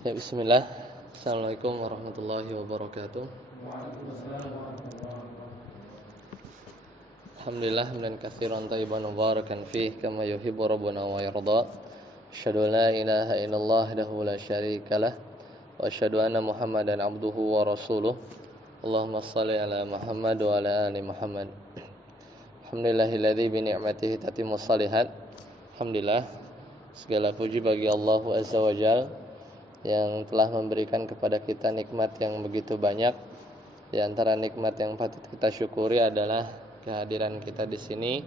Ya, bismillah. Assalamualaikum warahmatullahi wabarakatuh. Alhamdulillah hamdan katsiran thayyiban mubarakan fih kama yuhibbu rabbuna wa yarda. Asyhadu an la ilaha illallah wahdahu la syarikalah wa asyhadu anna Muhammadan abduhu wa rasuluh. Allahumma shalli ala Muhammad wa ala ali Muhammad. Alhamdulillahilladzi bi ni'matihi tatimmus shalihat. Alhamdulillah, segala puji bagi Allah Azza wa Jalla yang telah memberikan kepada kita nikmat yang begitu banyak. Di antara nikmat yang patut kita syukuri adalah kehadiran kita di sini,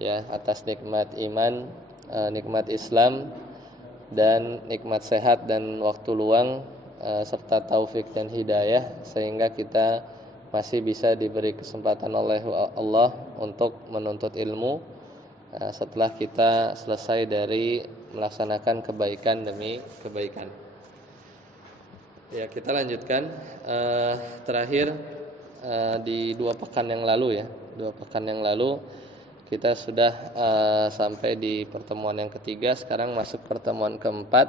ya, atas nikmat iman, nikmat Islam, dan nikmat sehat dan waktu luang, serta taufik dan hidayah, sehingga kita masih bisa diberi kesempatan oleh Allah untuk menuntut ilmu setelah kita selesai dari melaksanakan kebaikan demi kebaikan. Ya, kita lanjutkan terakhir di 2 pekan yang lalu, ya. 2 pekan yang lalu kita sudah sampai di pertemuan yang ketiga. Sekarang masuk pertemuan keempat.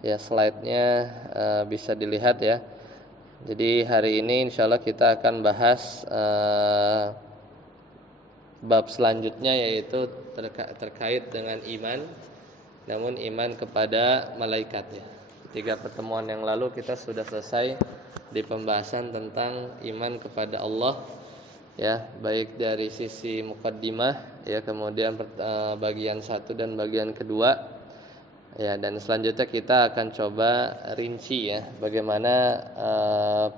Ya, slide-nya bisa dilihat, ya. Jadi hari ini insyaallah kita akan bahas bab selanjutnya, yaitu terkait dengan iman, namun iman kepada malaikat, ya. 3 pertemuan yang lalu kita sudah selesai di pembahasan tentang iman kepada Allah, ya, baik dari sisi muqaddimah, ya, kemudian bagian 1 dan bagian kedua, ya, dan selanjutnya kita akan coba rinci, ya, bagaimana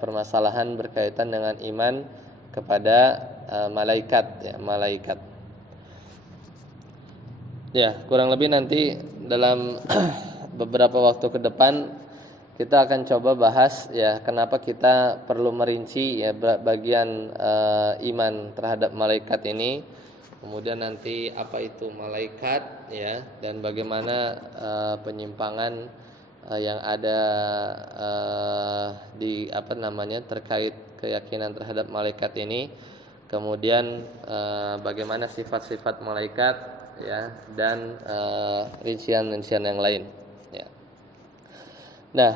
permasalahan berkaitan dengan iman kepada malaikat, ya, malaikat. Ya, kurang lebih nanti dalam beberapa waktu ke depan kita akan coba bahas, ya, kenapa kita perlu merinci, ya, bagian iman terhadap malaikat ini. Kemudian nanti apa itu malaikat, ya, dan bagaimana penyimpangan yang ada di terkait keyakinan terhadap malaikat ini. Kemudian bagaimana sifat-sifat malaikat, ya, dan rincian-rincian yang lain, ya. Nah,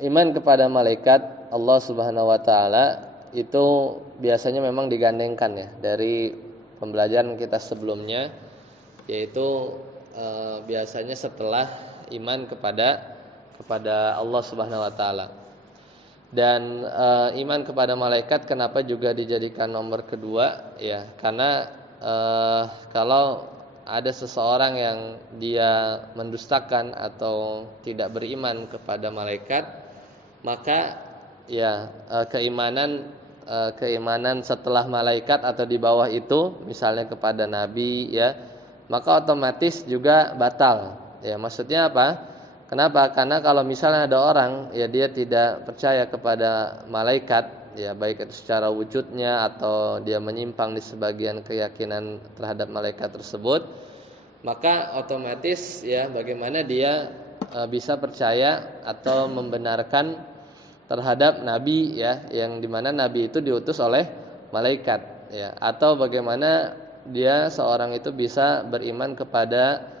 iman kepada malaikat Allah Subhanahu wa taala itu biasanya memang digandengkan, ya, dari pembelajaran kita sebelumnya, yaitu biasanya setelah iman kepada Allah Subhanahu wa taala. Dan iman kepada malaikat kenapa juga dijadikan nomor kedua, ya, karena kalau ada seseorang yang dia mendustakan atau tidak beriman kepada malaikat, maka, ya, keimanan setelah malaikat atau di bawah itu, misalnya kepada nabi, ya, maka otomatis juga batal, ya. Maksudnya apa? Kenapa? Karena kalau misalnya ada orang, ya, dia tidak percaya kepada malaikat, ya, baik itu secara wujudnya atau dia menyimpang di sebagian keyakinan terhadap malaikat tersebut, maka otomatis, ya, bagaimana dia bisa percaya atau membenarkan terhadap nabi, ya, yang dimana nabi itu diutus oleh malaikat, ya, atau bagaimana dia seorang itu bisa beriman kepada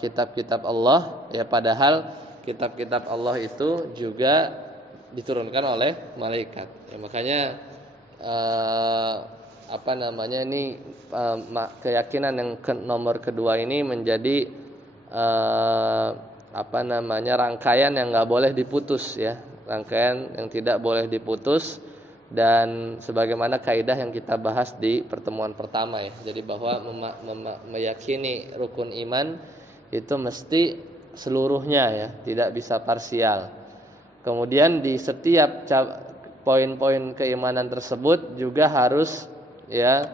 kitab-kitab Allah, ya, padahal kitab-kitab Allah itu juga diturunkan oleh malaikat, ya. Makanya keyakinan yang nomor kedua ini menjadi rangkaian yang nggak boleh diputus, ya, rangkaian yang tidak boleh diputus, dan sebagaimana kaidah yang kita bahas di pertemuan pertama, ya. Jadi bahwa meyakini rukun iman itu mesti seluruhnya, ya, tidak bisa parsial. Kemudian di setiap poin-poin keimanan tersebut juga harus, ya,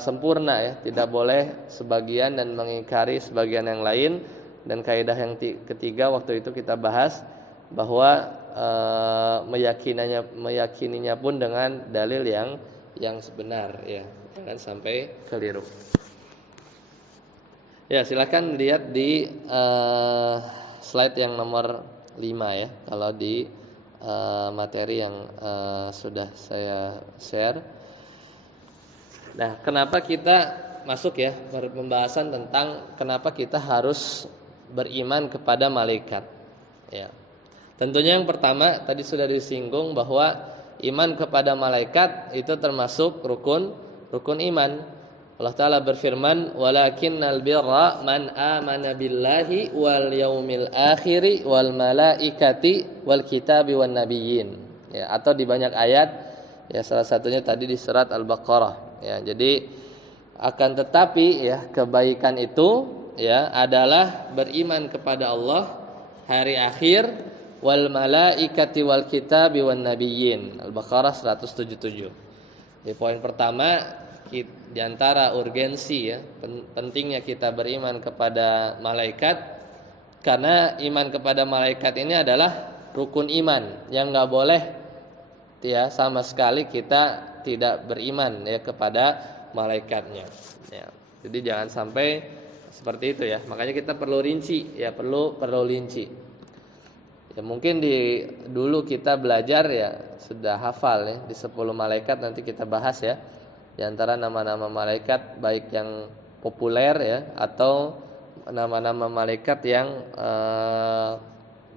sempurna, ya, tidak boleh sebagian dan mengingkari sebagian yang lain. Dan kaidah yang ketiga waktu itu kita bahas bahwa meyakininya pun dengan dalil yang sebenar, ya, jangan sampai keliru. Ya, silakan lihat di slide yang nomor 5, ya, kalau di materi yang sudah saya share. Nah, kenapa kita masuk, ya, pembahasan tentang kenapa kita harus beriman kepada malaikat. Ya. Tentunya yang pertama tadi sudah disinggung bahwa iman kepada malaikat itu termasuk rukun iman. Allah Ta'ala berfirman, walakinnal birra man amana billahi wal yaumil akhiri wal malaikati wal kitabi wan nabiyyin. Ya, atau di banyak ayat, ya salah satunya tadi di surat Al-Baqarah. Ya, jadi akan tetapi ya kebaikan itu ya adalah beriman kepada Allah, hari akhir, wal malaikati wal kitabi wan nabiyyin. Al-Baqarah 177. Di poin pertama di antara urgensi ya pentingnya kita beriman kepada malaikat, karena iman kepada malaikat ini adalah rukun iman yang enggak boleh ya sama sekali kita tidak beriman ya kepada malaikatnya ya. Jadi jangan sampai seperti itu ya. Makanya kita perlu rinci ya, perlu rinci. Ya mungkin dulu kita belajar ya sudah hafal ya di 10 malaikat, nanti kita bahas ya. Di antara nama-nama malaikat baik yang populer ya atau nama-nama malaikat yang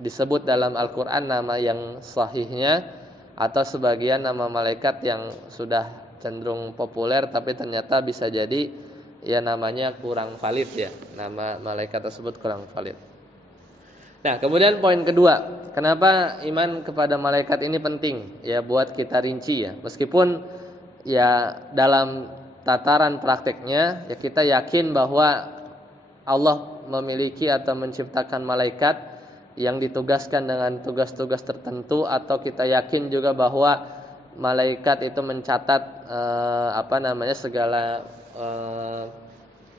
disebut dalam Al-Qur'an nama yang sahihnya, atau sebagian nama malaikat yang sudah cenderung populer tapi ternyata bisa jadi ya namanya kurang valid ya. Nama malaikat tersebut kurang valid. Nah, kemudian poin kedua, kenapa iman kepada malaikat ini penting ya buat kita rinci ya. Meskipun ya dalam tataran prakteknya ya kita yakin bahwa Allah memiliki atau menciptakan malaikat yang ditugaskan dengan tugas-tugas tertentu, atau kita yakin juga bahwa malaikat itu mencatat segala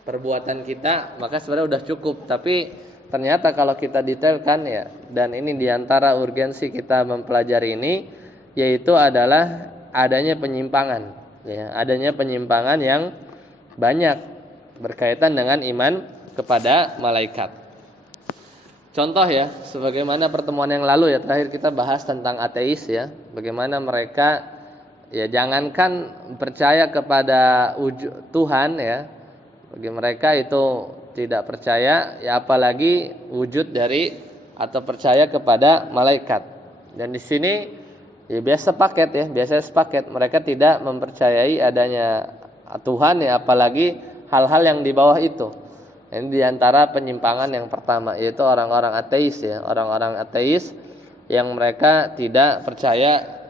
perbuatan kita, maka sebenarnya udah cukup. Tapi ternyata kalau kita detailkan ya, dan ini diantara urgensi kita mempelajari ini, yaitu adalah adanya penyimpangan ya, adanya penyimpangan yang banyak berkaitan dengan iman kepada malaikat. Contoh ya, sebagaimana pertemuan yang lalu ya, terakhir kita bahas tentang ateis ya, bagaimana mereka ya jangankan percaya kepada Tuhan ya, bagi mereka itu tidak percaya ya, apalagi wujud dari atau percaya kepada malaikat. Dan di sini ya biasa sepaket mereka tidak mempercayai adanya Tuhan ya, apalagi hal-hal yang di bawah itu. Ini diantara penyimpangan yang pertama, yaitu orang-orang ateis ya, orang-orang ateis yang mereka tidak percaya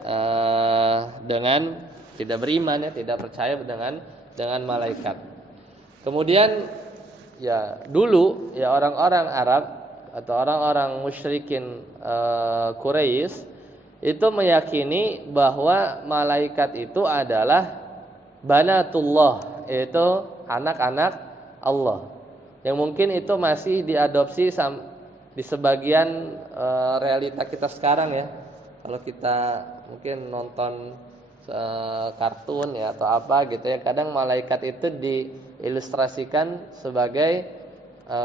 dengan tidak beriman ya, tidak percaya dengan malaikat. Kemudian ya dulu ya orang-orang Arab atau orang-orang musyrikin Quraisy itu meyakini bahwa malaikat itu adalah banatullah, yaitu anak-anak Allah. Yang mungkin itu masih diadopsi di sebagian realita kita sekarang ya. Kalau kita mungkin nonton kartun ya atau apa gitu ya, kadang malaikat itu diilustrasikan sebagai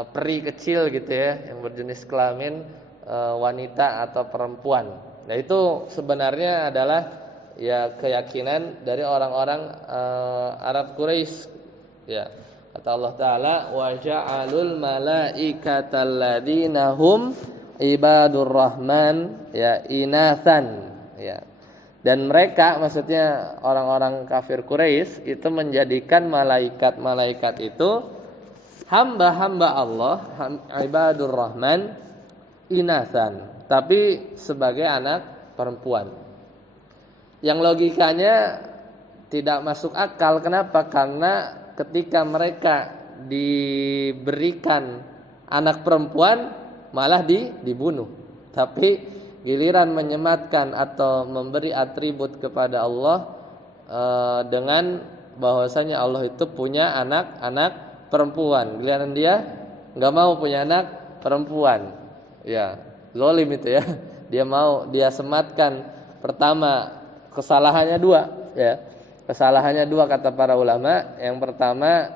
peri kecil gitu ya, yang berjenis kelamin wanita atau perempuan. Nah itu sebenarnya adalah ya keyakinan dari orang-orang Arab Quraisy ya. Kata Allah Ta'ala, wa ja'alul malaikatal ladzina hum ibadur rahman ya inathan ya. Dan mereka, maksudnya orang-orang kafir Quraisy itu menjadikan malaikat-malaikat itu hamba-hamba Allah, ibadur rahman inathan, tapi sebagai anak perempuan. Yang logikanya tidak masuk akal. Kenapa? Karena ketika mereka diberikan anak perempuan malah dibunuh. Tapi giliran menyematkan atau memberi atribut kepada Allah dengan bahwasanya Allah itu punya anak perempuan, giliran dia enggak mau punya anak perempuan. Ya, zalim itu ya. Dia sematkan. Pertama, kesalahannya dua ya. Kesalahannya dua kata para ulama. Yang pertama,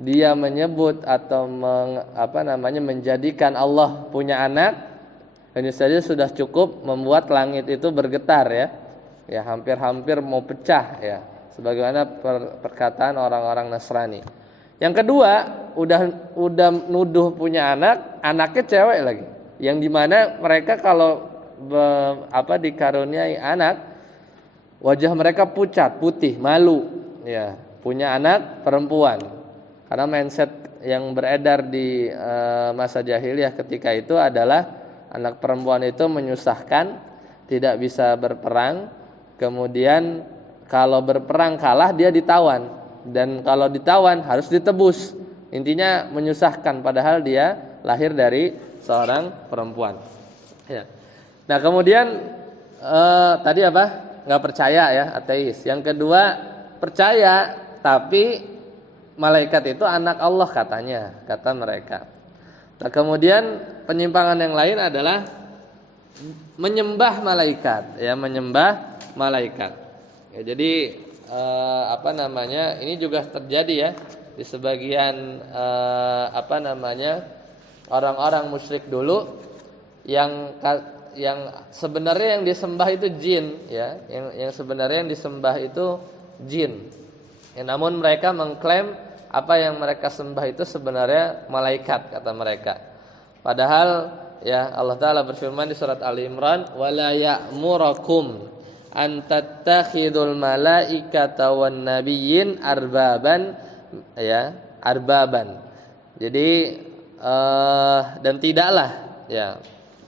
dia menyebut atau menjadikan Allah punya anak. Hanya saja sudah cukup membuat langit itu bergetar ya. Ya, hampir-hampir mau pecah ya. Sebagaimana perkataan orang-orang Nasrani. Yang kedua, udah nuduh punya anak, anaknya cewek lagi. Yang dimana mereka kalau dikaruniai anak, wajah mereka pucat, putih, malu, ya, punya anak perempuan. Karena mindset yang beredar di masa jahiliyah ketika itu adalah anak perempuan itu menyusahkan, tidak bisa berperang, kemudian kalau berperang kalah dia ditawan, dan kalau ditawan harus ditebus. Intinya menyusahkan, padahal dia lahir dari seorang perempuan. Ya. Nah kemudian tadi apa? Nggak percaya ya, ateis. Yang kedua percaya, tapi malaikat itu anak Allah katanya, kata mereka. Nah kemudian penyimpangan yang lain adalah menyembah malaikat, ya, menyembah malaikat. Ya, jadi ini juga terjadi ya di sebagian orang-orang musyrik dulu yang sebenarnya yang disembah itu jin, ya, yang sebenarnya yang disembah itu jin. Ya, namun mereka mengklaim apa yang mereka sembah itu sebenarnya malaikat, kata mereka. Padahal ya Allah Ta'ala berfirman di surat Ali Imran, wala ya'murakum an tattakhidul malaikata wan nabiyyin arbaban, ya, arbaban. Jadi dan tidaklah, ya,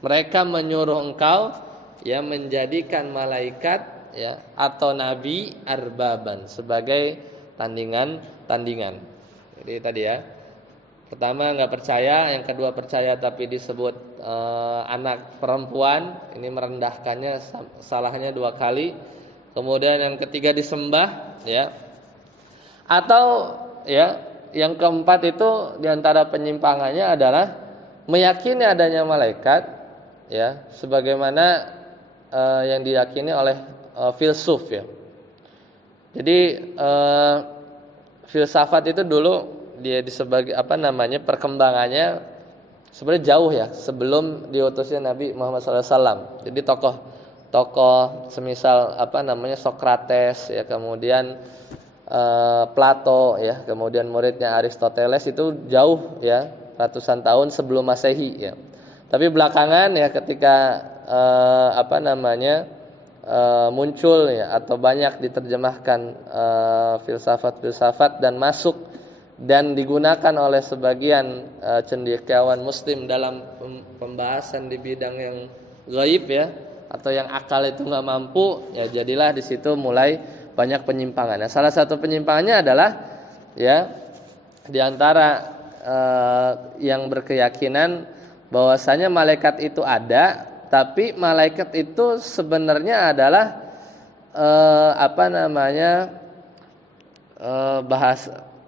mereka menyuruh engkau, ya, menjadikan malaikat, ya, atau nabi arbaban sebagai tandingan. Jadi tadi ya, pertama nggak percaya, yang kedua percaya tapi disebut anak perempuan, ini merendahkannya, salahnya dua kali. Kemudian yang ketiga disembah, ya. Atau ya, yang keempat itu diantara penyimpangannya adalah meyakini adanya malaikat, ya, sebagaimana yang diyakini oleh filsuf, ya. Jadi filsafat itu dulu dia sebagai perkembangannya sebenarnya jauh ya sebelum diutusnya Nabi Muhammad SAW. Jadi tokoh semisal Sokrates, ya, kemudian Plato, ya, kemudian muridnya Aristoteles itu jauh, ya, ratusan tahun sebelum Masehi, ya. Tapi belakangan, ya, ketika muncul, ya, atau banyak diterjemahkan filsafat-filsafat dan masuk dan digunakan oleh sebagian cendekiawan muslim dalam pembahasan di bidang yang gaib, ya, atau yang akal itu nggak mampu, ya, jadilah di situ mulai banyak penyimpangan. Nah, salah satu penyimpangannya adalah, ya, diantara yang berkeyakinan bahwasanya malaikat itu ada, tapi malaikat itu sebenarnya adalah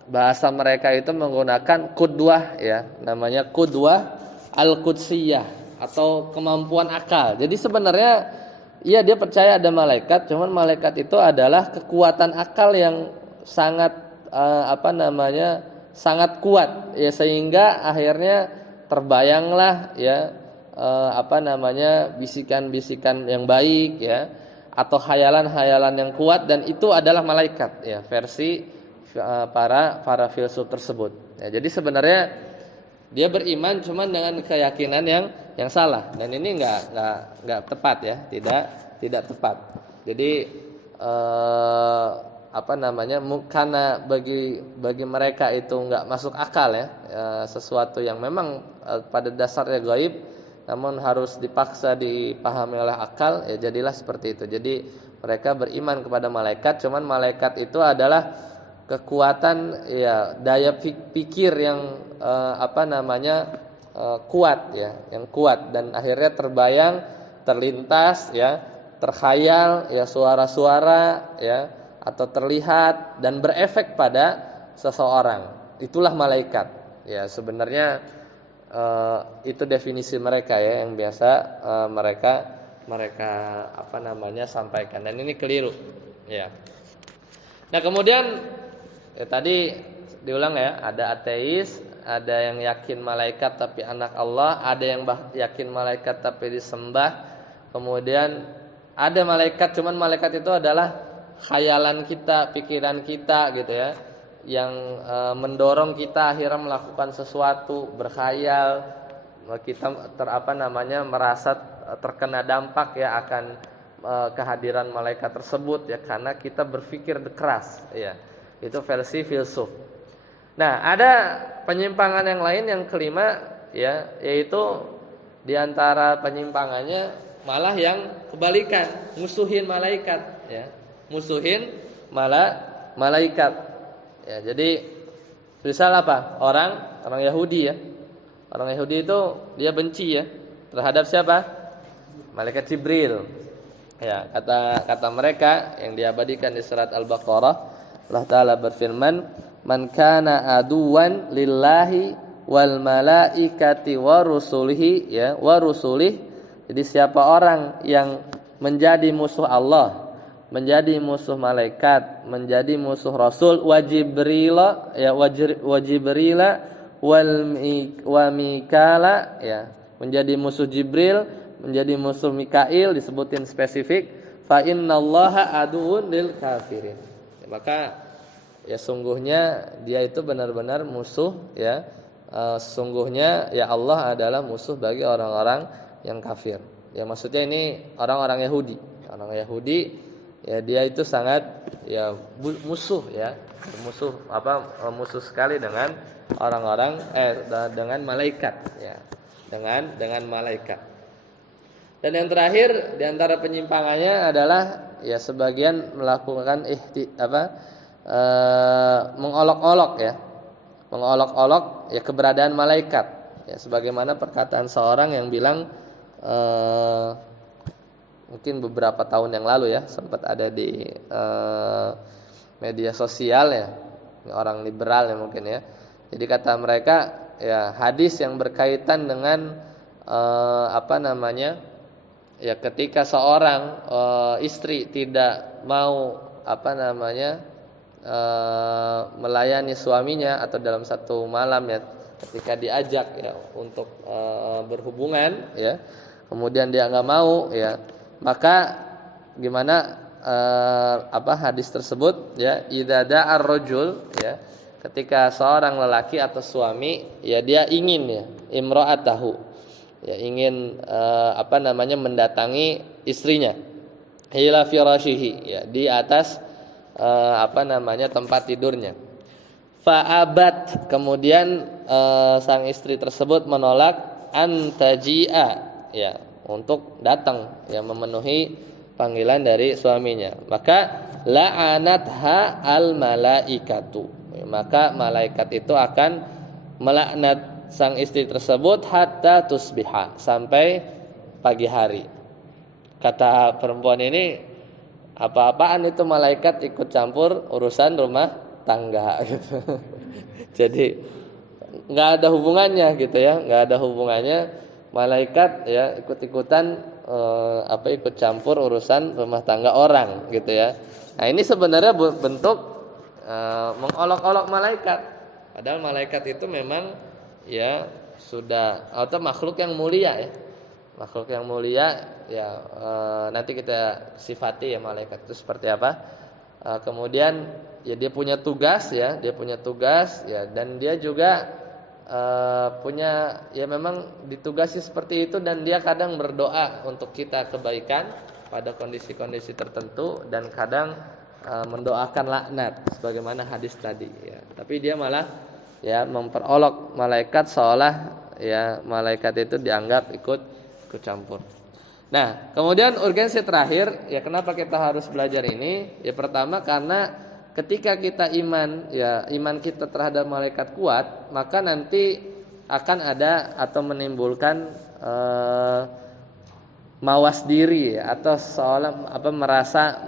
bahasa mereka itu menggunakan qudwah, ya, namanya qudwah al-qudsiyah atau kemampuan akal. Jadi sebenarnya iya dia percaya ada malaikat, cuman malaikat itu adalah kekuatan akal yang sangat sangat kuat, ya, sehingga akhirnya terbayanglah, ya, bisikan-bisikan yang baik, ya, atau khayalan-khayalan yang kuat, dan itu adalah malaikat, ya, versi para filsuf tersebut. Ya, jadi sebenarnya dia beriman cuman dengan keyakinan yang salah, dan ini enggak tepat, ya, tidak tepat. Jadi karena bagi mereka itu enggak masuk akal, ya, sesuatu yang memang pada dasarnya gaib namun harus dipaksa dipahami oleh akal, ya, jadilah seperti itu. Jadi mereka beriman kepada malaikat, cuman malaikat itu adalah kekuatan, ya, daya pikir yang kuat, ya, yang kuat, dan akhirnya terbayang, terlintas, ya, terkhayal, ya, suara-suara, ya, atau terlihat dan berefek pada seseorang. Itulah malaikat, ya. Sebenarnya itu definisi mereka, ya, yang biasa mereka sampaikan, dan ini keliru, ya. Nah kemudian, ya, tadi diulang, ya, ada ateis, ada yang yakin malaikat tapi anak Allah, ada yang yakin malaikat tapi disembah, kemudian ada malaikat cuman malaikat itu adalah khayalan kita, pikiran kita, gitu, ya, yang mendorong kita akhirnya melakukan sesuatu, berkhayal, kita merasa terkena dampak ya akan kehadiran malaikat tersebut ya, karena kita berpikir keras ya. Itu versi filsuf. Nah, ada penyimpangan yang lain yang kelima ya, yaitu diantara penyimpangannya malah yang kebalikan, musuhin malaikat ya. Musuhin malaikat. Ya, jadi misal apa? Orang Yahudi ya. Orang Yahudi itu dia benci ya terhadap siapa? Malaikat Jibril. Ya, kata mereka yang diabadikan di surat Al-Baqarah, Allah Ta'ala berfirman, "Man kana aduwan lillahi wal malaikati wa rusulihi," ya, wa rusulih. Jadi siapa orang yang menjadi musuh Allah, menjadi musuh malaikat, menjadi musuh Rasul, wa Jibril ya, wa Jibril wa Mikala ya, menjadi musuh Jibril, menjadi musuh Mikail, disebutin spesifik, fa innallaha aduwwun lil kafirin. Ya, maka ya sungguhnya dia itu benar-benar musuh ya. Sesungguhnya ya Allah adalah musuh bagi orang-orang yang kafir. Ya maksudnya ini orang-orang Yahudi. Orang Yahudi ya dia itu sangat ya musuh ya. Musuh sekali dengan orang-orang dengan malaikat ya. Dengan malaikat. Dan yang terakhir di antara penyimpangannya adalah ya sebagian melakukan mengolok-olok ya. Mengolok-olok ya keberadaan malaikat. Ya sebagaimana perkataan seorang yang bilang mungkin beberapa tahun yang lalu ya, sempat ada di media sosial ya, orang liberal ya mungkin ya. Jadi kata mereka ya hadis yang berkaitan dengan ya ketika seorang istri tidak mau melayani suaminya atau dalam satu malam ya, ketika diajak ya untuk berhubungan ya, kemudian dia nggak mau ya, maka gimana hadis tersebut ya, idza da'ar rajul ya, ketika seorang lelaki atau suami ya dia ingin ya imra'atahu ya, ingin mendatangi istrinya ila firashihi ya, di atas tempat tidurnya. Fa'abat, kemudian sang istri tersebut menolak antaji'a ya, untuk datang ya memenuhi panggilan dari suaminya. Maka la'anatha al malaikatu ya, maka malaikat itu akan melaknat sang istri tersebut hatta tusbiha, sampai pagi hari. Kata perempuan ini, apa-apaan itu malaikat ikut campur urusan rumah tangga gitu. Jadi nggak ada hubungannya gitu ya, nggak ada hubungannya malaikat ya ikut-ikutan ikut campur urusan rumah tangga orang gitu ya. Nah ini sebenarnya bentuk mengolok-olok malaikat. Padahal malaikat itu memang ya sudah atau makhluk yang mulia ya. Makhluk yang mulia ya, nanti kita sifati ya malaikat itu seperti apa. Kemudian ya dia punya tugas ya, dan dia juga punya ya memang ditugasi seperti itu, dan dia kadang berdoa untuk kita kebaikan pada kondisi-kondisi tertentu, dan kadang mendoakan laknat sebagaimana hadis tadi ya. Tapi dia malah ya memperolok malaikat seolah ya malaikat itu dianggap ikut campur. Nah, kemudian urgensi terakhir ya kenapa kita harus belajar ini? Ya pertama karena ketika kita iman kita terhadap malaikat kuat, maka nanti akan ada atau menimbulkan mawas diri ya, atau seolah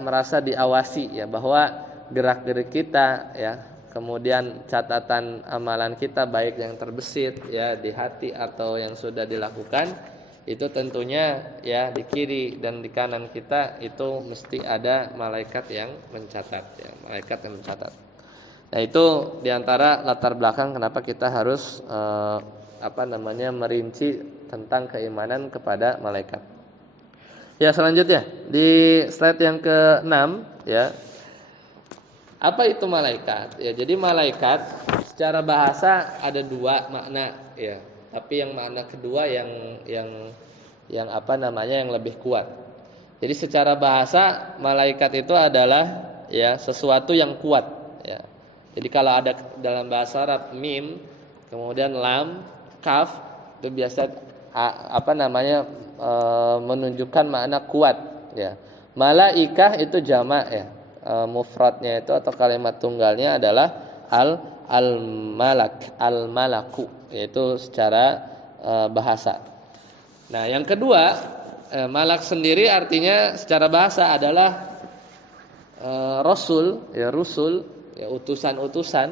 merasa diawasi ya, bahwa gerak-gerik kita ya, kemudian catatan amalan kita baik yang terbesit ya di hati atau yang sudah dilakukan, itu tentunya ya di kiri dan di kanan kita itu mesti ada malaikat yang mencatat ya, malaikat yang mencatat. Nah itu diantara latar belakang kenapa kita harus merinci tentang keimanan kepada malaikat. Ya selanjutnya di slide yang ke-6 ya, apa itu malaikat? Ya jadi malaikat secara bahasa ada dua makna ya. tapi yang makna kedua yang apa namanya yang lebih kuat. Jadi secara bahasa malaikat itu adalah ya sesuatu yang kuat ya. Jadi kalau ada dalam bahasa Arab mim, kemudian lam, kaf itu biasa apa namanya menunjukkan makna kuat ya. Malaikah itu jamak ya. Mufradnya itu atau kalimat tunggalnya adalah al-malaku yaitu secara bahasa. Nah, yang kedua, malak sendiri artinya secara bahasa adalah rasul, ya rusul, ya utusan-utusan.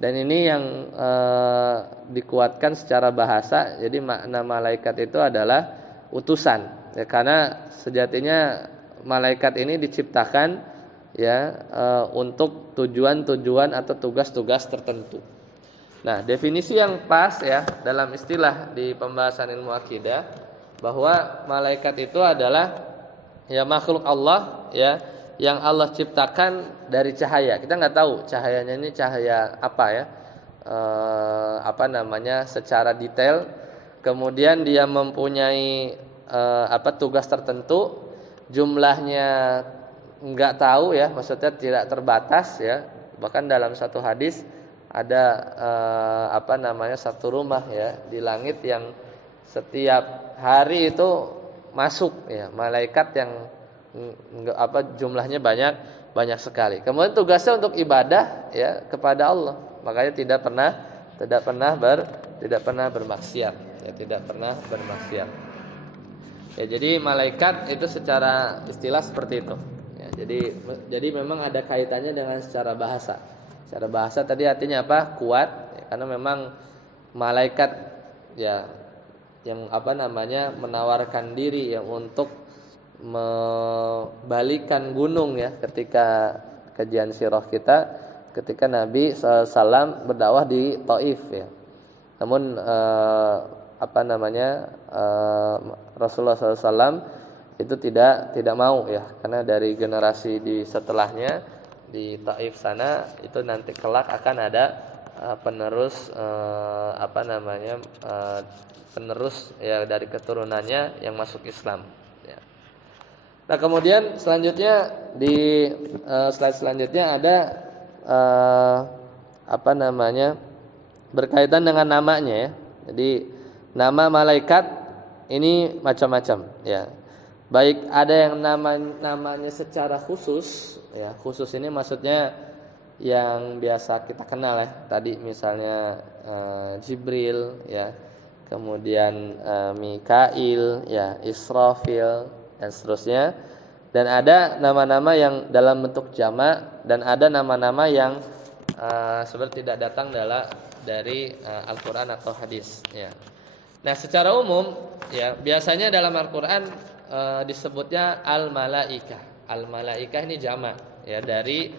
Dan ini yang dikuatkan secara bahasa. Jadi makna malaikat itu adalah utusan. Ya, karena sejatinya malaikat ini diciptakan ya untuk tujuan-tujuan atau tugas-tugas tertentu. Nah, definisi yang pas ya dalam istilah di pembahasan ilmu akidah bahwa malaikat itu adalah ya makhluk Allah ya yang Allah ciptakan dari cahaya. Kita nggak tahu cahayanya ini cahaya apa ya, apa namanya secara detail. Kemudian dia mempunyai apa tugas tertentu, jumlahnya nggak tahu ya, maksudnya tidak terbatas ya. Bahkan dalam satu hadis ada apa namanya satu rumah ya di langit yang setiap hari itu masuk ya malaikat yang apa jumlahnya banyak sekali. Kemudian tugasnya untuk ibadah ya kepada Allah. Makanya tidak pernah bermaksiat ya, tidak pernah bermaksiat. Ya, jadi malaikat itu secara istilah seperti itu. Ya, jadi memang ada kaitannya dengan secara bahasa. Secara bahasa tadi artinya apa? Kuat ya, karena memang malaikat ya yang apa namanya menawarkan diri ya untuk membalikan gunung ya ketika kajian sirah kita ketika Nabi SAW berdakwah di Taif ya. Namun apa namanya Rasulullah SAW itu tidak mau ya karena dari generasi di setelahnya di Taif sana itu nanti kelak akan ada penerus apa namanya penerus ya dari keturunannya yang masuk Islam ya. Nah, kemudian selanjutnya di slide selanjutnya ada apa namanya berkaitan dengan namanya ya. Jadi nama malaikat ini macam-macam ya. Baik ada yang namanya secara khusus ya. Khusus ini maksudnya yang biasa kita kenal ya. Tadi misalnya Jibril ya. Kemudian Mikail ya, Israfil dan seterusnya. Dan ada nama-nama yang dalam bentuk jamak dan ada nama-nama yang sebenarnya tidak datang dari Al-Qur'an atau hadis ya. Nah, secara umum ya biasanya dalam Al-Qur'an disebutnya al-malaikah. Al-malaikah ini jamak ya dari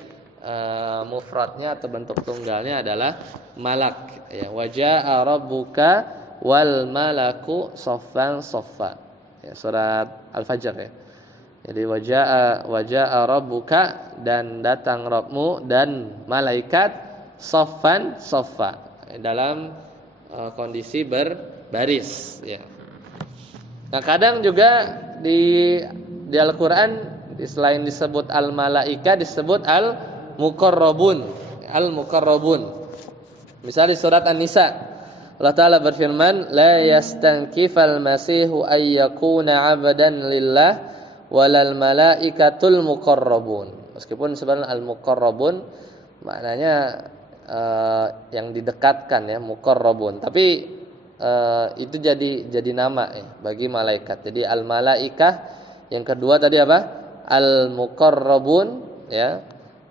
mufradnya atau bentuk tunggalnya adalah malak ya. Waja'a rabbuka wal malaku saffan saffa. Ya, surat Al-Fajr ya. Jadi waja'a rabbuka dan datang Rabbmu dan malaikat saffan saffa dalam kondisi berbaris ya. Nah, kadang juga di Al-Qur'an selain disebut al-malaika disebut al-muqarrabun. Misal di surat An-Nisa Allah Ta'ala berfirman la yastankifal masihu ay yakuna 'abdan lillah walal malaikatul muqarrabun. Meskipun sebenarnya al-muqarrabun maknanya yang didekatkan ya, muqarrabun. Tapi itu jadi nama ya bagi malaikat. Jadi al-malaikah yang kedua tadi apa? Al-muqarrabun ya.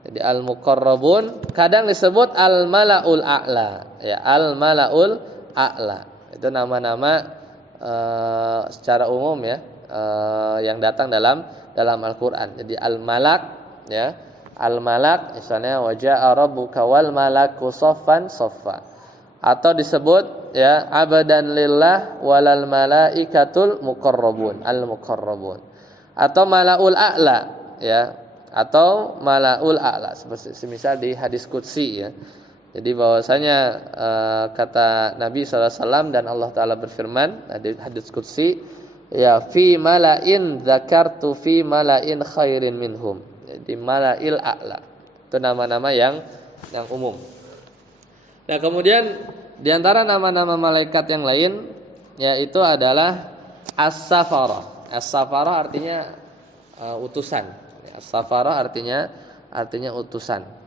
Jadi al-muqarrabun kadang disebut al-malaul a'la ya, al-malaul a'la. Itu nama-nama secara umum ya yang datang dalam Al-Qur'an. Jadi al-malak ya. Al-malak misalnya waja'a rabbuka wal malaku saffan saffa. Atau disebut ya abadan lillah walal malaikatul muqarrabun, al-muqarrabun. Atau malaul a'la ya. Atau malaul a'la seperti semisal di hadis qudsi ya. Jadi bahwasanya kata Nabi SAW dan Allah Taala berfirman di hadits qudsi, ya fi malain dzakartu fi malain khairin minhum. Jadi malail a'la. Itu nama-nama yang umum. Nah, kemudian di antara nama-nama malaikat yang lain yaitu adalah as-safarah. As-safarah artinya utusan. As-safarah artinya utusan.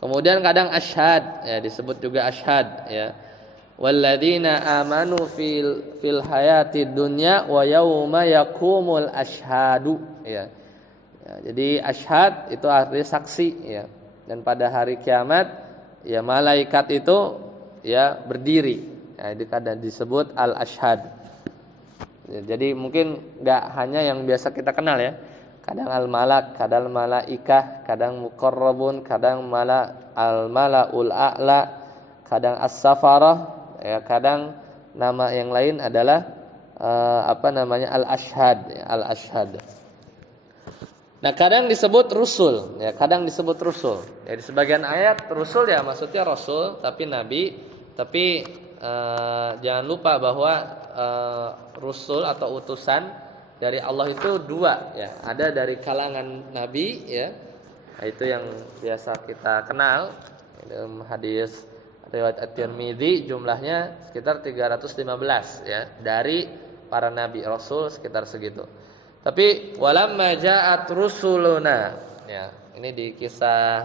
Kemudian kadang asyhad, ya disebut juga asyhad, ya. Walladzina amanu fil hayati dunya wa yauma yaqumul asyhadu, ya. Jadi asyhad itu artinya saksi, ya. Dan pada hari kiamat, ya malaikat itu ya berdiri. Ya, itu kadang disebut al-asyhad. Ya, jadi mungkin enggak hanya yang biasa kita kenal, ya. Kadang al-malak, kadang malaikah, kadang muqarrabun, kadang al-malaul a'la, kadang as-safarah, ya, kadang nama yang lain adalah al-ashhad, ya, al-ashhad. Nah, kadang disebut rusul, ya, kadang disebut rusul. Ya, di sebagian ayat rusul ya maksudnya rasul, tapi nabi, tapi jangan lupa bahwa rusul atau utusan dari Allah itu dua, ya. Ada dari kalangan nabi, ya. Itu yang biasa kita kenal dalam hadis riwayat At-Tirmidzi, jumlahnya sekitar 315, ya, dari para nabi rasul sekitar segitu. Tapi walamma ja'at rusuluna, ya. Ini di kisah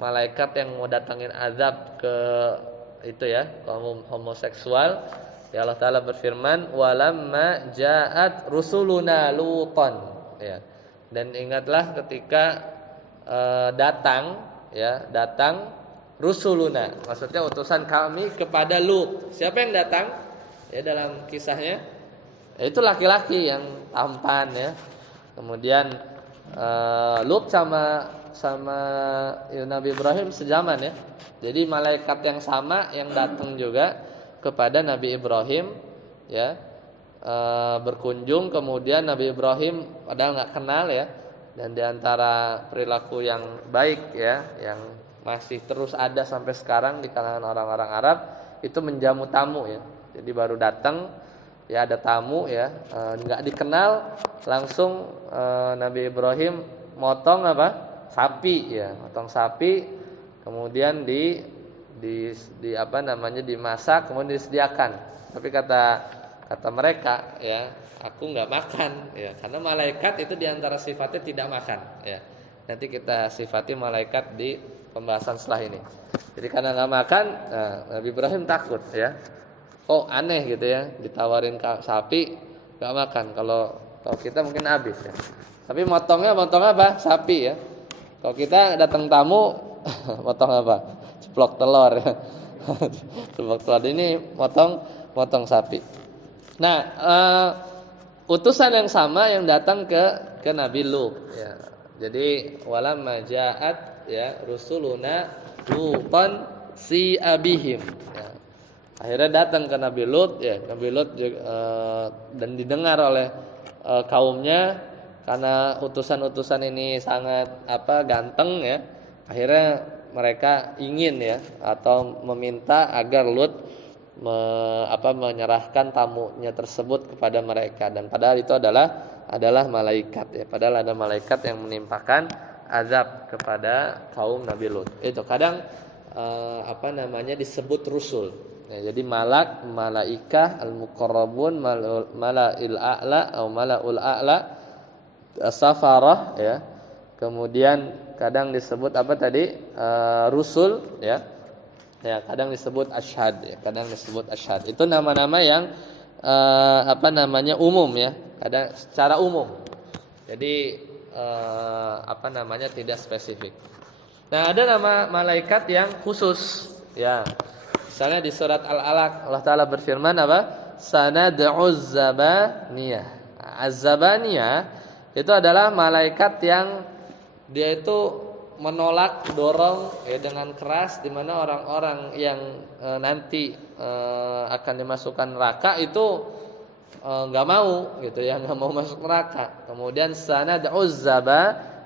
malaikat yang mau datangin azab ke itu, ya, kaum homoseksual. Ya, Allah Ta'ala berfirman, walamma ja'at rusuluna lutan, ya. Dan ingatlah ketika datang rusuluna, maksudnya utusan kami kepada Lut. Siapa yang datang? Ya, dalam kisahnya itu laki-laki yang tampan, ya. Kemudian Lut sama Nabi Ibrahim sezaman, ya. Jadi malaikat yang sama yang datang juga kepada Nabi Ibrahim, ya, berkunjung. Kemudian Nabi Ibrahim padahal nggak kenal, ya, dan diantara perilaku yang baik, ya, yang masih terus ada sampai sekarang di kalangan orang-orang Arab itu menjamu tamu, ya. Jadi baru datang, ya, ada tamu, ya, nggak dikenal, langsung Nabi Ibrahim motong sapi, ya, motong sapi, kemudian dimasak, kemudian disediakan. Tapi kata mereka, ya, aku nggak makan, ya, karena malaikat itu diantara sifatnya tidak makan, ya. Nanti kita sifati malaikat di pembahasan setelah ini. Jadi karena nggak makan, Nabi Ibrahim takut, ya. Oh, aneh gitu, ya, ditawarin sapi nggak makan. Kalau kita mungkin habis, ya. Tapi motong apa? Sapi, ya. Kalau kita datang tamu, motong apa? Ceplok telur, ya. Ceplok telur, ini motong sapi. Nah, utusan yang sama yang datang ke Nabi Lut, ya. Jadi walamma ja'at, ya, rusuluna lutan si abihim, ya. Akhirnya datang ke Nabi Lut, ya. Nabi Lut dan didengar oleh kaumnya karena utusan-utusan ini sangat ganteng, ya. Akhirnya mereka ingin, ya, atau meminta agar Lut menyerahkan tamunya tersebut kepada mereka, dan padahal itu adalah malaikat, ya. Padahal ada malaikat yang menimpakan azab kepada kaum Nabi Lut. Itu kadang disebut rusul. Ya, jadi malaikah, al-muqarrabun, malail a'la atau malaul a'la, as-safarah, ya. Kemudian kadang disebut rusul, ya. Ya, kadang disebut asyhad, ya, kadang disebut asyhad. Itu nama-nama yang umum, ya. Kadang secara umum. Jadi tidak spesifik. Nah, ada nama malaikat yang khusus, ya. Misalnya di surat Al-Alaq Allah Ta'ala berfirman sanad'uz zabaniyah. Az-zabaniyah itu adalah malaikat yang dia itu menolak, dorong, ya, dengan keras, di mana orang-orang yang nanti akan dimasukkan neraka itu enggak mau, gitu, ya, enggak mau masuk neraka. Kemudian sanad'uz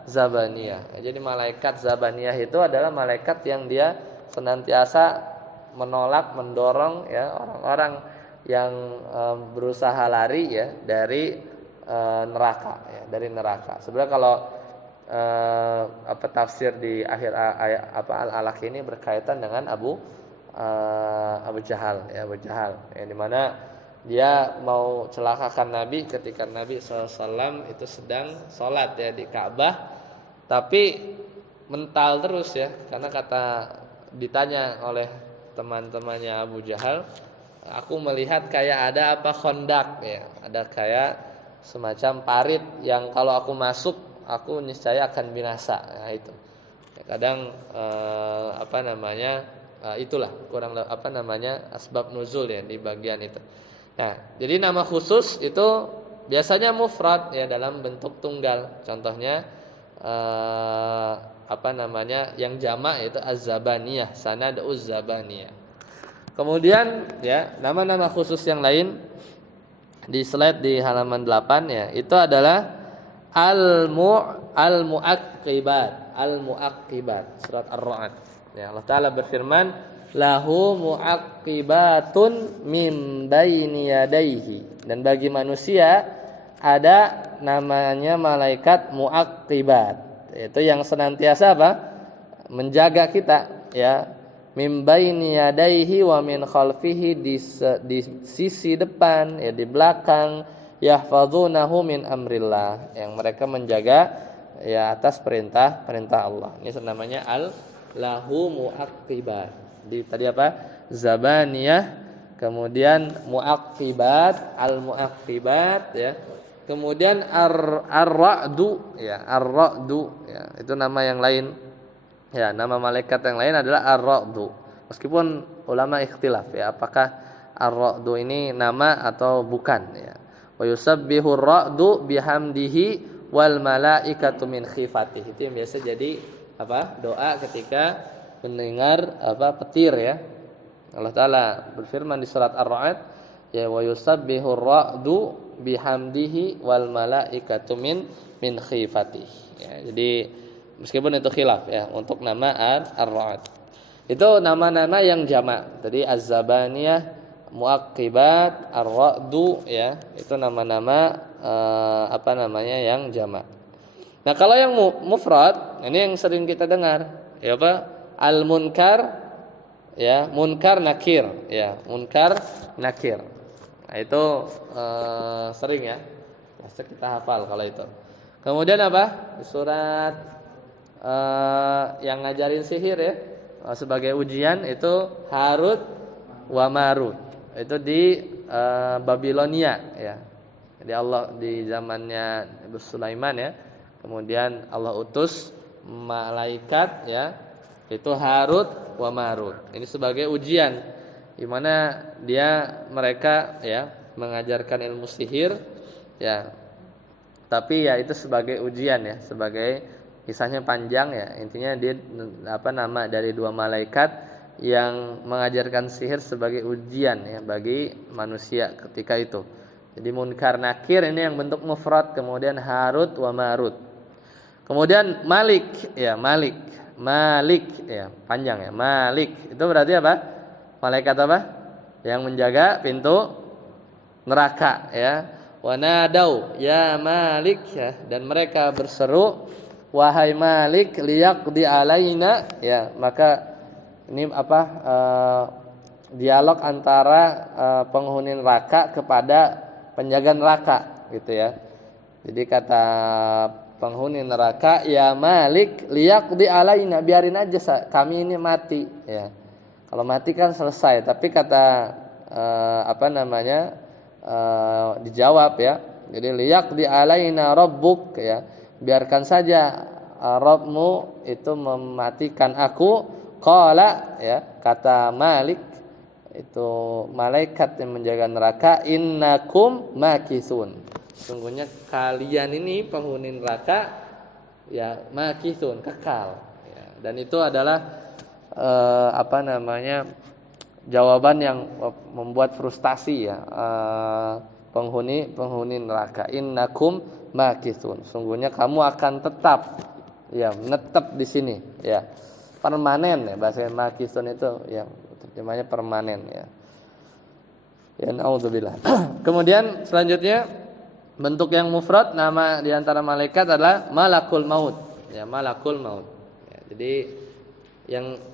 zabaniyah. Jadi malaikat zabaniyah itu adalah malaikat yang dia senantiasa menolak, mendorong ya orang-orang yang berusaha lari ya dari neraka ya, dari neraka. Sebenarnya kalau tafsir di akhir ayat Al-Alaq ini berkaitan dengan Abu Jahal ya, Abu Jahal yang dimana dia mau celakakan Nabi ketika Nabi SAW itu sedang sholat ya di Ka'bah, tapi mental terus ya, karena ditanya oleh teman-temannya Abu Jahal, aku melihat kayak ada khandak ya, ada kayak semacam parit yang kalau aku masuk aku niscaya akan binasa. Nah itu kadang itulah kurang asbab nuzul ya di bagian itu. Nah, jadi nama khusus itu biasanya mufrad ya dalam bentuk tunggal. Contohnya yang jamak yaitu az-zabaniyah, sanad uz-zabaniyah. Kemudian ya, nama-nama khusus yang lain di slide di halaman 8 ya, itu adalah al-mu'aqqibat, surat Ar-Ra'd. Ya, Allah Taala berfirman, lahu mu'aqqibatun min baini yadayhi. Dan bagi manusia ada namanya malaikat mu'aqqibat, yaitu yang senantiasa menjaga kita ya, min baini yadayhi wa min khalfihi, di sisi depan ya, di belakang, yahfazunahu min amrillah, yang mereka menjaga ya atas perintah Allah. Ini namanya lahu mu'aqqibat. Tadi zabaniyah, kemudian mu'aqqibat, al-mu'aqqibat ya. Kemudian ar-ra'du ya, ar-ra'du ya, itu nama yang lain. Ya, nama malaikat yang lain adalah ar-ra'du. Meskipun ulama ikhtilaf ya, apakah ar-ra'du ini nama atau bukan ya. Wa yusabbihu ar-ra'du bihamdihi wal malaikatu min khifatihi. Itu yang biasa jadi doa ketika mendengar petir ya. Allah Taala berfirman di surat Ar-Ra'd, ya wa yusabbihu ar-ra'du bihamdihi wal malaikatu min khifatihi. Ya, jadi meskipun itu khilaf ya untuk nama Ar-Ra'd. Itu nama-nama yang jamak. Tadi az-zabaniyah, mu'aqqibat, ar-ra'du ya, itu nama-nama yang jamak. Nah, kalau yang mufrad, ini yang sering kita dengar, ya al-munkar ya, munkar nakir ya, munkar nakir. Nah, itu sering ya. Pasti kita hafal kalau itu. Kemudian di surat yang ngajarin sihir ya, sebagai ujian itu Harut wa Marut. Itu di Babilonia ya. Jadi Allah di zamannya Nabi Sulaiman ya. Kemudian Allah utus malaikat ya, itu Harut wa Marut. Ini sebagai ujian di mana mereka ya mengajarkan ilmu sihir ya. Tapi ya itu sebagai ujian ya, sebagai kisahnya panjang ya. Intinya dia nama dari dua malaikat yang mengajarkan sihir sebagai ujian ya bagi manusia ketika itu. Jadi munkar nakir ini yang bentuk mufrad, kemudian Harut wa Marut. Kemudian Malik ya, Malik ya, panjang ya, Malik. Itu berarti apa? Malaikat apa? Yang menjaga pintu neraka ya. Wa nadau ya Malik ya, dan mereka berseru, wahai Malik, liyaqdi alaina ya. Maka ini dialog antara penghuni neraka kepada penjaga neraka gitu ya. Jadi kata penghuni neraka, ya Malik, liyaqdi alaina, biarin aja kami ini mati ya. Kalau mati kan selesai, tapi kata dijawab ya. Jadi liyaqdi alaina rabbuk ya, biarkan saja Rabbmu itu mematikan aku. Qala ya, kata Malik, itu malaikat yang menjaga neraka, innakum makithun, sungguhnya kalian ini penghuni neraka ya, makithun, kekal ya. Dan itu adalah jawaban yang membuat frustasi ya penghuni neraka. Innakum makithun, sungguhnya kamu akan tetap Ya, menetap di sini, ya. Permanen ya, bahasa makisun itu yang terjemahnya permanen ya. Ya, naudzubillah. Kemudian selanjutnya bentuk yang mufrad nama di antara malaikat adalah malakul maut. Ya, malakul maut. Ya, jadi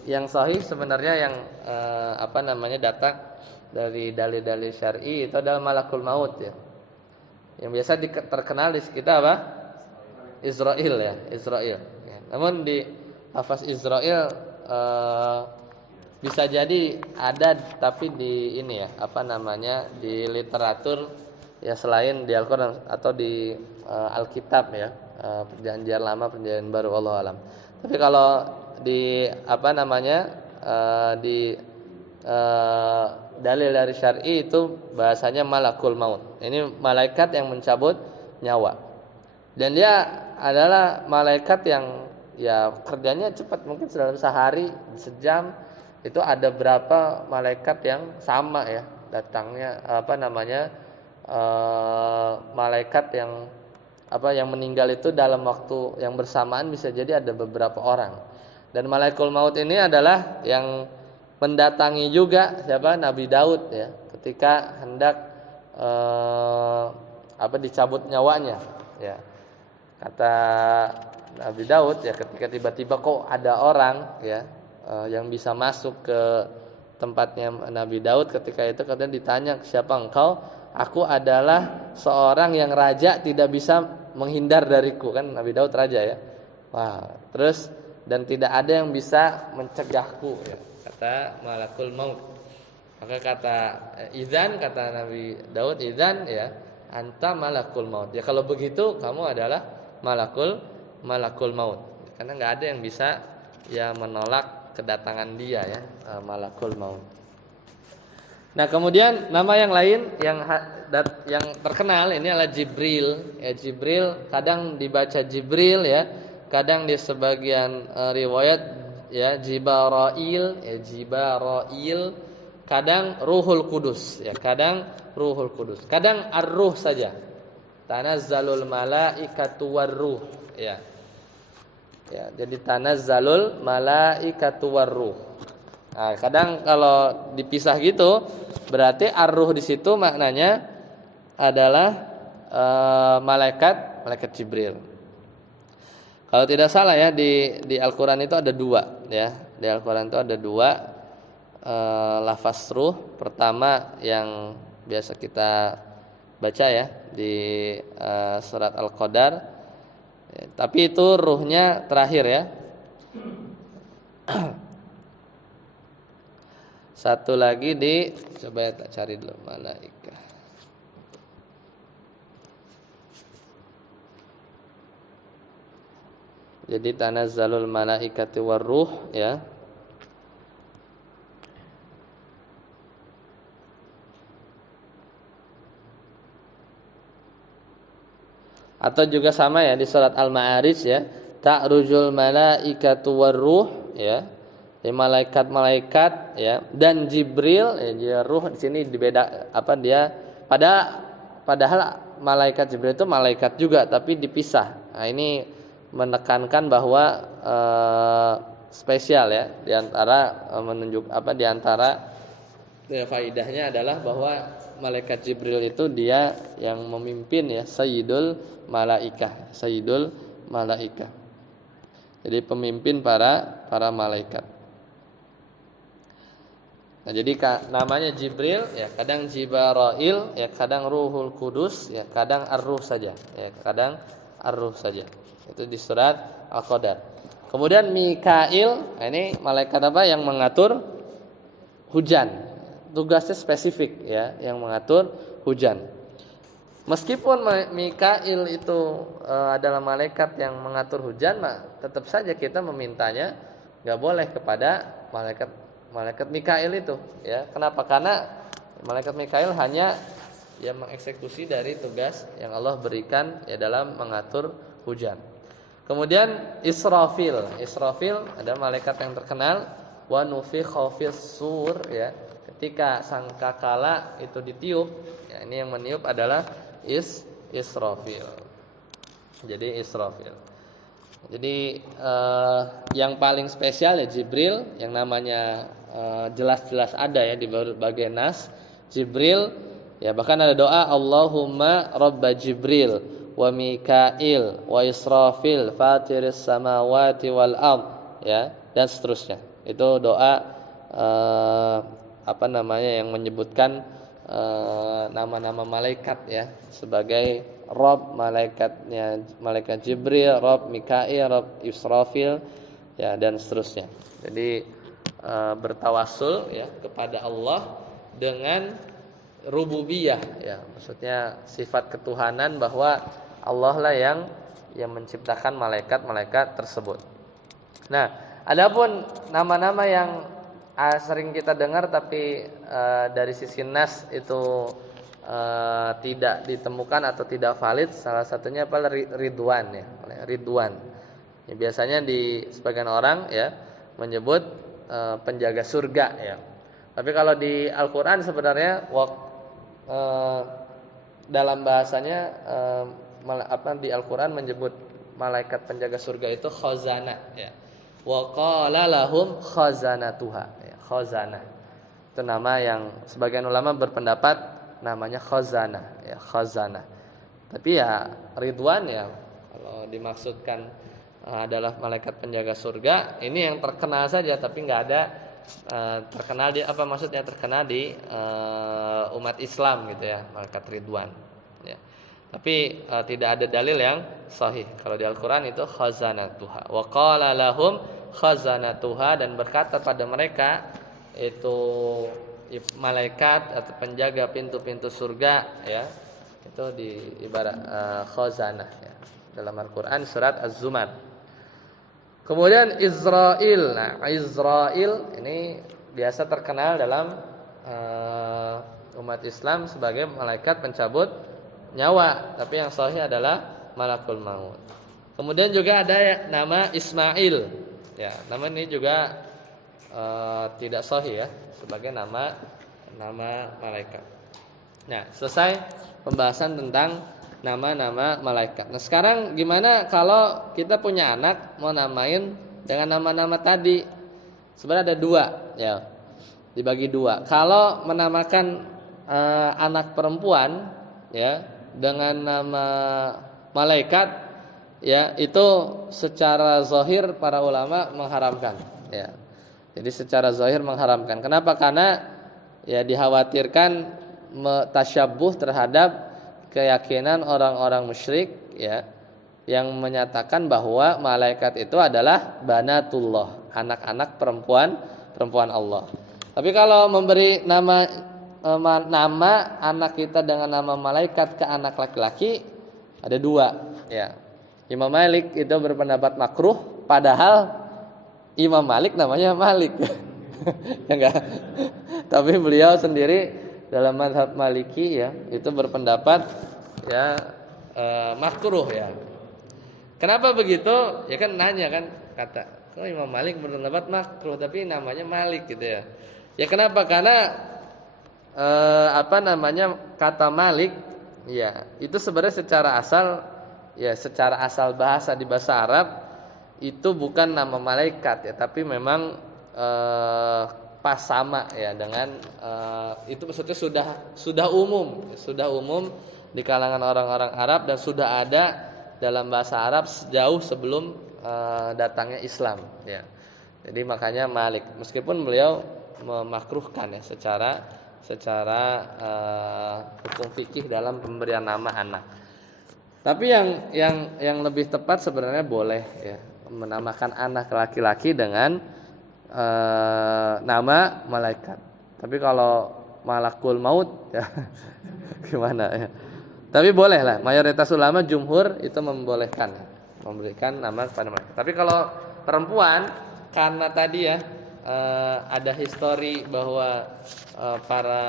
yang sahih sebenarnya yang datang dari dalil-dalil syar'i itu adalah malakul maut ya. Yang biasa terkenal di kita apa? Israel ya, Israel. Ya. Namun di lafaz Israel bisa jadi ada tapi di ini ya, di literatur ya selain di Al-Qur'an atau di Alkitab ya, perjanjian lama, perjanjian baru, wallahu alam. Tapi kalau di di dalil dari syar'i itu bahasanya malakul maut. Ini malaikat yang mencabut nyawa. Dan dia adalah malaikat yang ya kerjanya cepat, mungkin dalam sehari, sejam itu ada berapa malaikat yang sama ya datangnya malaikat yang meninggal itu dalam waktu yang bersamaan bisa jadi ada beberapa orang. Dan malakul maut ini adalah yang mendatangi juga siapa? Nabi Daud ya ketika hendak dicabut nyawanya ya. Kata Nabi Daud ya ketika tiba-tiba kok ada orang ya yang bisa masuk ke tempatnya Nabi Daud, ketika itu katanya ditanya, siapa engkau? Aku adalah seorang yang raja tidak bisa menghindar dariku, kan Nabi Daud raja ya. Wah, terus dan tidak ada yang bisa mencegahku ya, kata malakul maut. Maka kata kata Nabi Daud, idzan ya anta malakul maut. Ya kalau begitu kamu adalah malakul maut. Karena enggak ada yang bisa ya menolak kedatangan dia ya, malakul maut. Nah, kemudian nama yang lain yang terkenal ini adalah Jibril. Ya, Jibril kadang dibaca Jibril ya, kadang di sebagian riwayat ya Jibrail, ya Jibrail, kadang Ruhul Kudus ya, kadang Ruhul Kudus, kadang Ar-Ruh saja. Tanazzalul malaikatu war-ruh ya. Ya, jadi tanazzalul malaikatu war-ruh. Nah, kadang kalau dipisah gitu berarti ar-ruh di situ maknanya adalah malaikat Jibril. Kalau tidak salah ya di Al-Qur'an itu ada dua ya. Di Al-Qur'an itu ada dua lafaz ruh. Pertama yang biasa kita baca ya di surat Al-Qadar. Ya, tapi itu ruhnya terakhir ya. Satu lagi coba ya tak cari dulu malaikah. Jadi tanazzalul malaikatu war-ruh ya. Atau juga sama ya di surat Al-Ma'arij ya, ta'rujul malaikatu war-ruh ya. Ya, malaikat-malaikat ya dan Jibril ya, ruh di sini dibeda dia padahal malaikat Jibril itu malaikat juga tapi dipisah. Nah, ini menekankan bahwa spesial ya di antara di antara ya, faidahnya adalah bahwa malaikat Jibril itu dia yang memimpin ya sayyidul malaikah. Jadi pemimpin para malaikat. Nah, jadi namanya Jibril ya, kadang Jibrail ya, kadang Ruhul Kudus ya, kadang Ar-Ruh saja ya, kadang Ar-Ruh saja. Itu di surat Al-Qadar. Kemudian Mikail, ini malaikat apa yang mengatur hujan. Tugasnya spesifik ya, yang mengatur hujan. Meskipun Mikail itu adalah malaikat yang mengatur hujan, tetap saja kita memintanya enggak boleh kepada malaikat Mikail itu ya. Kenapa? Karena malaikat Mikail hanya yang mengeksekusi dari tugas yang Allah berikan ya dalam mengatur hujan. Kemudian Israfil ada malaikat yang terkenal, wa nufikha fis sur ya. Ketika sangkakala itu ditiup, ya ini yang meniup adalah Israfil. Jadi Israfil. Jadi yang paling spesial ya Jibril, yang namanya jelas-jelas ada ya di berbagai nas. Jibril, ya bahkan ada doa Allahumma Rabba Jibril wa Mikail wa Israfil fatiris samawati wal ard, ya, dan seterusnya. Itu doa yang menyebutkan nama-nama malaikat ya sebagai Rob, malaikatnya malaikat Jibril, Rob Mikail, Rob Israfil, ya, dan seterusnya. Jadi bertawassul ya kepada Allah dengan rububiyah ya, maksudnya sifat ketuhanan bahwa Allah lah yang menciptakan malaikat-malaikat tersebut. Nah, adapun nama-nama yang sering kita dengar tapi dari sisi nas itu tidak ditemukan atau tidak valid, salah satunya apa? Ridwan ya, Ridwan. Ya, biasanya di sebagian orang ya menyebut penjaga surga ya. Tapi kalau di Al-Qur'an sebenarnya dalam bahasanya di Al-Qur'an menyebut malaikat penjaga surga itu khazanah ya. Wa qala lahum khazanatuha ya, khazanah. Itu nama yang sebagian ulama berpendapat namanya khazanah ya, khazanah. Tapi ya Ridwan ya kalau dimaksudkan adalah malaikat penjaga surga, ini yang terkenal saja tapi enggak ada terkenal di terkenal di umat Islam gitu ya, malaikat Ridwan ya. Tapi tidak ada dalil yang sahih. Kalau di Al-Qur'an itu khazanatuha. Wa qala lahum khazanatuha, dan berkata pada mereka itu malaikat atau penjaga pintu-pintu surga ya. Itu di ibarat khazanah ya. Dalam Al-Qur'an surat Az-Zumar. Kemudian Israil. Nah, Israil ini biasa terkenal dalam umat Islam sebagai malaikat pencabut nyawa, tapi yang sahih adalah malakul maut. Kemudian juga ada nama Ismail. Ya, nama ini juga tidak sahih ya sebagai nama malaikat. Nah, selesai pembahasan tentang nama-nama malaikat. Nah, sekarang gimana kalau kita punya anak mau namain dengan nama-nama tadi? Sebenarnya ada dua ya. Dibagi dua. Kalau menamakan anak perempuan ya dengan nama malaikat ya, itu secara zahir para ulama mengharamkan ya. Jadi secara zahir mengharamkan. Kenapa? Karena ya dikhawatirkan tasyabbuh terhadap keyakinan orang-orang musyrik ya, yang menyatakan bahwa malaikat itu adalah banatullah, anak-anak perempuan Allah. Tapi kalau memberi nama anak kita dengan nama malaikat ke anak laki-laki ada dua ya. Imam Malik itu berpendapat makruh, padahal Imam Malik namanya Malik. Ya enggak? Tapi beliau sendiri dalam mazhab Maliki ya, itu berpendapat ya makruh ya. Kenapa begitu? Ya kan nanya kan, kata, "Kok Imam Malik berpendapat makruh tapi namanya Malik gitu ya?" Ya kenapa? Karena kata Malik ya, itu sebenarnya secara asal bahasa di bahasa Arab itu bukan nama malaikat ya, tapi memang pas sama ya dengan itu, maksudnya sudah umum di kalangan orang-orang Arab dan sudah ada dalam bahasa Arab sejauh sebelum datangnya Islam ya. Jadi makanya Malik, meskipun beliau memakruhkan ya secara hukum fikih dalam pemberian nama anak. Tapi yang lebih tepat sebenarnya boleh ya menamakan anak laki-laki dengan nama malaikat. Tapi kalau malakul maut ya gimana ya? Tapi boleh lah, mayoritas ulama jumhur itu membolehkan memberikan nama kepada malaikat. Tapi kalau perempuan, karena tadi ya ada histori bahwa para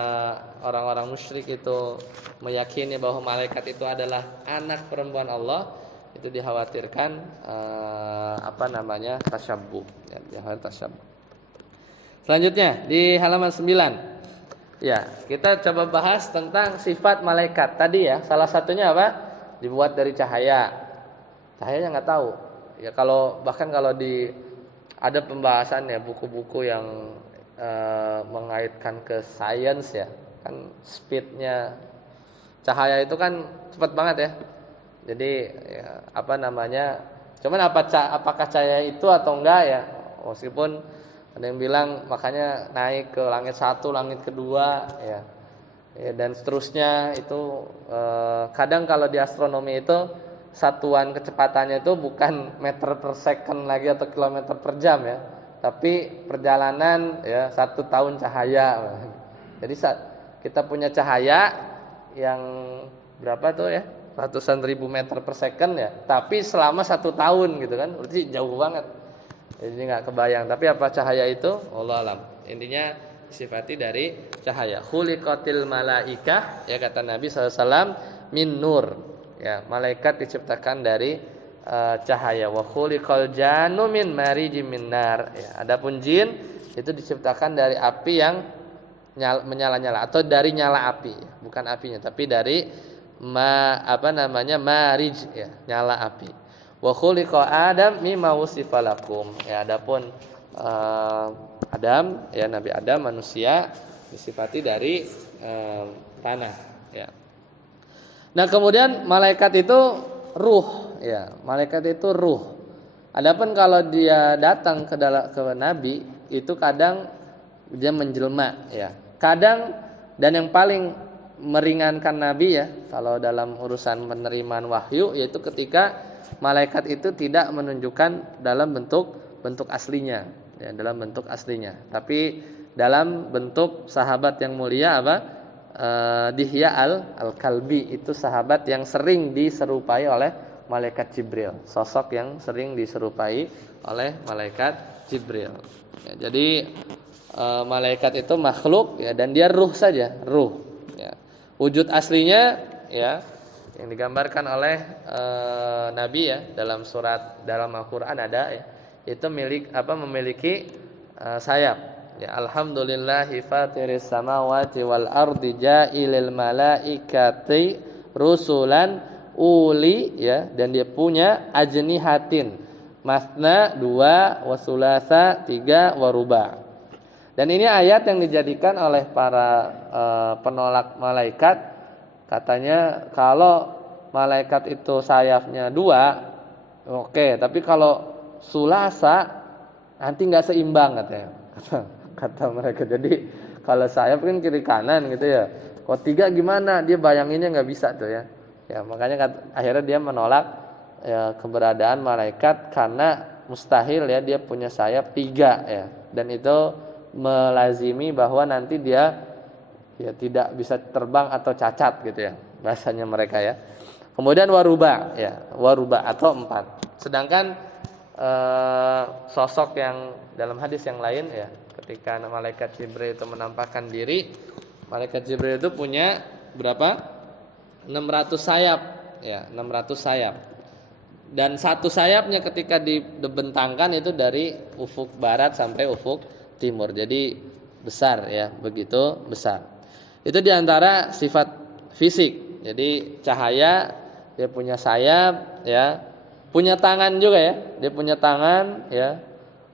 orang-orang musyrik itu meyakini bahwa malaikat itu adalah anak perempuan Allah, itu dikhawatirkan tasyabbuh ya, tasyabbuh. Selanjutnya di halaman 9. Ya, kita coba bahas tentang sifat malaikat. Tadi ya, salah satunya apa? Dibuat dari cahaya. Cahayanya enggak tahu ya kalau bahkan kalau di ada pembahasan ya buku-buku yang mengaitkan ke sains ya, kan speednya cahaya itu kan cepat banget ya. Jadi ya, cuman apakah cahaya itu atau enggak ya, meskipun ada yang bilang makanya naik ke langit satu, langit kedua ya, dan seterusnya itu kadang kalau di astronomi itu satuan kecepatannya itu bukan meter per second lagi atau kilometer per jam ya, tapi perjalanan ya 1 tahun cahaya. Jadi kita punya cahaya yang berapa tuh ya, ratusan ribu meter per second ya, tapi selama 1 tahun gitu kan, berarti jauh banget. Jadi nggak kebayang. Tapi apa cahaya itu? Wallahu alam. Intinya sifati dari cahaya. Khuliqatil malaikah, ya kata Nabi SAW, min nur. Ya, malaikat diciptakan dari cahaya. Wa khuliqal jannu min marijim min nar. Ya, adapun jin itu diciptakan dari api yang menyala-nyala atau dari nyala api, bukan apinya, tapi dari marij ya, nyala api. Wa khuliqa Adam mimma wusifa lakum. Ya, adapun Adam ya, Nabi Adam manusia disifati dari tanah ya. Nah, kemudian malaikat itu ruh ya. Malaikat itu ruh. Adapun kalau dia datang ke Nabi itu kadang dia menjelma ya. Kadang dan yang paling meringankan Nabi ya kalau dalam urusan penerimaan wahyu, yaitu ketika malaikat itu tidak menunjukkan dalam bentuk aslinya ya, dalam bentuk aslinya, tapi dalam bentuk sahabat yang mulia Dihya al-Kalbi, itu sahabat yang sering diserupai oleh malaikat Jibril, sosok yang sering diserupai oleh malaikat Jibril ya. Jadi malaikat itu makhluk ya, dan dia ruh saja, ruh ya. Wujud aslinya ya yang digambarkan oleh Nabi ya dalam Al-Qur'an ada ya, itu memiliki sayap ya. Alhamdulillahi fatiris samawati wal ardi ja'ilil malaikati rusulan uli ya, dan dia punya ajnihatin masna 2 wa sulasa 3 wa ruba'. Dan ini ayat yang dijadikan oleh para penolak malaikat. Katanya kalau malaikat itu sayapnya 2, oke, tapi kalau sulasa nanti nggak seimbang katanya. Kata mereka. Jadi kalau sayap kan kiri kanan gitu ya. Kalau 3 gimana? Dia bayanginnya nggak bisa tuh ya. Ya makanya akhirnya dia menolak ya, keberadaan malaikat, karena mustahil ya dia punya sayap 3 ya. Dan itu melazimi bahwa nanti dia ya tidak bisa terbang atau cacat gitu ya bahasanya mereka ya. Kemudian waruba ya, waruba atau 4. Sedangkan sosok yang dalam hadis yang lain ya, ketika malaikat Jibril itu menampakkan diri, malaikat Jibril itu punya berapa? 600 sayap ya, 600 sayap. Dan satu sayapnya ketika dibentangkan itu dari ufuk barat sampai ufuk timur. Jadi besar ya, begitu besar. Itu diantara sifat fisik. Jadi cahaya, dia punya sayap ya, punya tangan juga ya, dia punya tangan ya.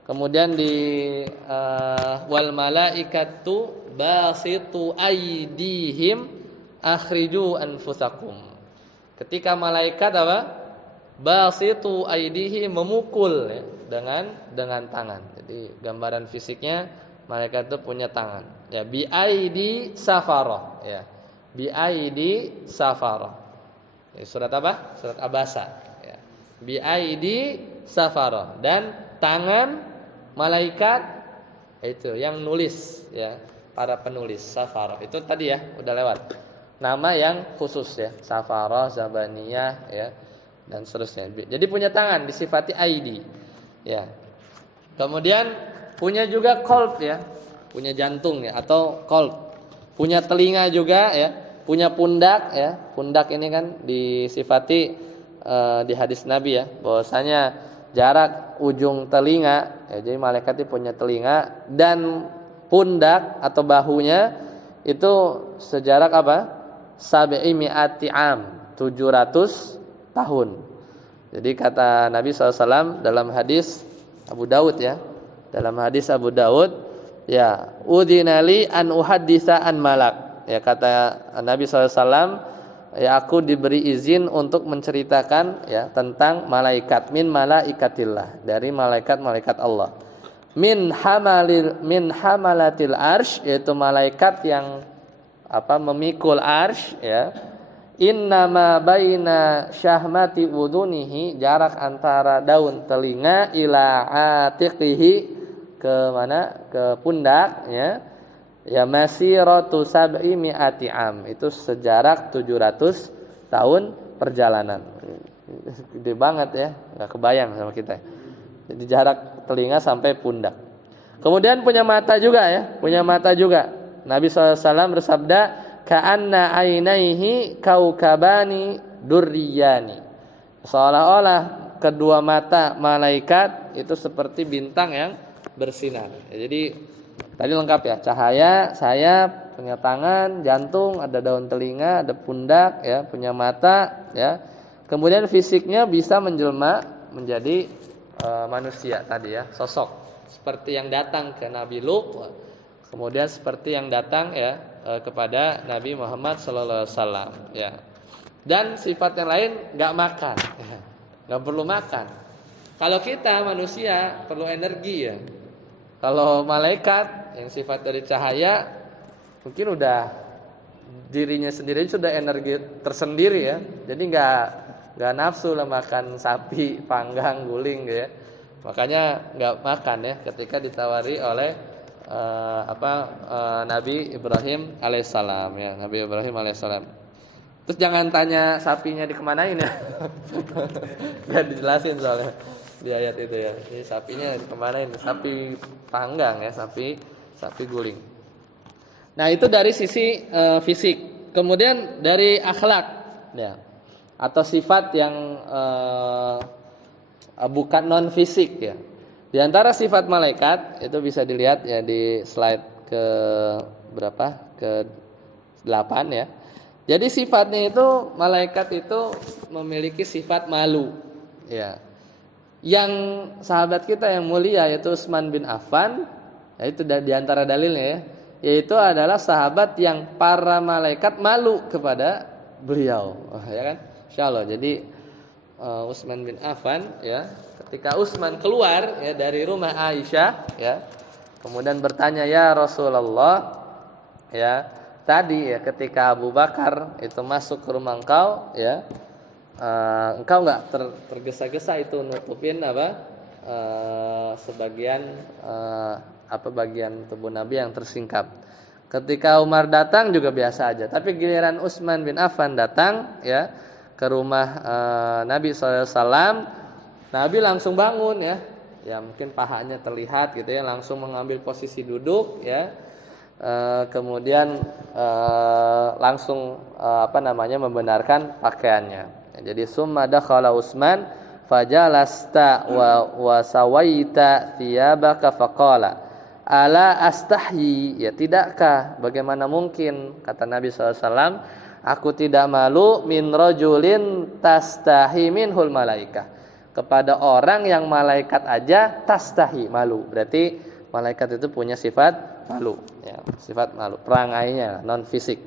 Kemudian di wal malaikatu basitu aydihim akhriju anfusakum. Ketika malaikat basitu aydihim, memukul ya, dengan tangan. Jadi gambaran fisiknya malaikat itu punya tangan. Ya, bi aidi safarah ya. Bi aidi safarah. Surat apa? Surat Abasa ya. Bi aidi safarah, dan tangan malaikat itu yang nulis ya, para penulis safarah. Itu tadi ya, udah lewat. Nama yang khusus ya, safarah, zabaniyah ya, dan seterusnya. Jadi punya tangan, disifati aidi ya. Kemudian punya juga qalb ya, punya jantung ya, atau qalb. Punya telinga juga ya, punya pundak ya. Pundak ini kan disifati di hadis Nabi ya, bahwasanya jarak ujung telinga ya, jadi malaikat itu punya telinga, dan pundak atau bahunya itu sejarak 700 am, 700 tahun. Jadi kata Nabi SAW dalam hadis Abu Daud ya, dalam hadis Abu Daud, ya, udzinali an uhadditsa an malak. Ya, kata Nabi SAW, ya, aku diberi izin untuk menceritakan ya tentang malaikat, min malaikatillah, dari malaikat-malaikat Allah. Min hamalatil arsh, yaitu malaikat yang memikul arsh ya. Innama baina syahmati udhunihi, jarak antara daun telinga ila atiqihi, ke mana? Ke pundak ya. Ya masiratu sab'i mi'ati am, itu sejarak 700 tahun perjalanan. Gede banget ya, enggak kebayang sama kita. Jadi jarak telinga sampai pundak. Kemudian punya mata juga ya, punya mata juga. Nabi SAW bersabda, ka'anna ainaihi kaukabani durriyani. Seolah-olah kedua mata malaikat itu seperti bintang yang bersinar. Ya, jadi tadi lengkap ya, cahaya, sayap, punya tangan, jantung, ada daun telinga, ada pundak ya, punya mata ya. Kemudian fisiknya bisa menjelma menjadi manusia tadi ya, sosok seperti yang datang ke Nabi Lut, kemudian seperti yang datang ya kepada Nabi Muhammad SAW ya. Dan sifat yang lain nggak makan, nggak perlu makan. Kalau kita manusia perlu energi ya. Kalau malaikat yang sifat dari cahaya mungkin udah dirinya sendiri sudah energi tersendiri ya. Jadi nggak nafsu lah makan sapi panggang guling ya. Makanya nggak makan ya ketika ditawari oleh Nabi Ibrahim alaihissalam ya, Nabi Ibrahim alaihissalam. Terus jangan tanya sapinya dikemanain ya. Gak dijelasin soalnya di ayat itu ya. Ini sapinya dikemanain? Sapi panggang ya, sapi guling. Nah, itu dari sisi fisik. Kemudian dari akhlak ya, atau sifat yang bukan non fisik ya. Di antara sifat malaikat itu bisa dilihat ya di slide ke berapa? Ke 8 ya. Jadi sifatnya itu malaikat itu memiliki sifat malu ya. Yang sahabat kita yang mulia yaitu Utsman bin Affan, yaitu di antara dalilnya ya, yaitu adalah sahabat yang para malaikat malu kepada beliau. Ya kan? Insyaallah. Jadi Utsman bin Affan ya, ketika Utsman keluar ya dari rumah Aisyah ya, kemudian bertanya, ya Rasulullah ya, tadi ya ketika Abu Bakar itu masuk ke rumah engkau ya, engkau enggak tergesa-gesa itu nutupin sebagian bagian tubuh Nabi yang tersingkap. Ketika Umar datang juga biasa aja, tapi giliran Utsman bin Affan datang ya ke rumah Nabi SAW, Nabi langsung bangun ya. Ya mungkin pahanya terlihat gitu ya, langsung mengambil posisi duduk ya. Kemudian langsung membenarkan pakaiannya. Ya, jadi summa dakhala Utsman fajalasta wa sawaita thiyabaka faqala ala astahyi, ya tidakkah, bagaimana mungkin, kata Nabi SAW, aku tidak malu min rajulin tastahi minhul malaikah, kepada orang yang malaikat aja tastahi, malu. Berarti malaikat itu punya sifat malu ya, sifat malu, perangainya non fisik.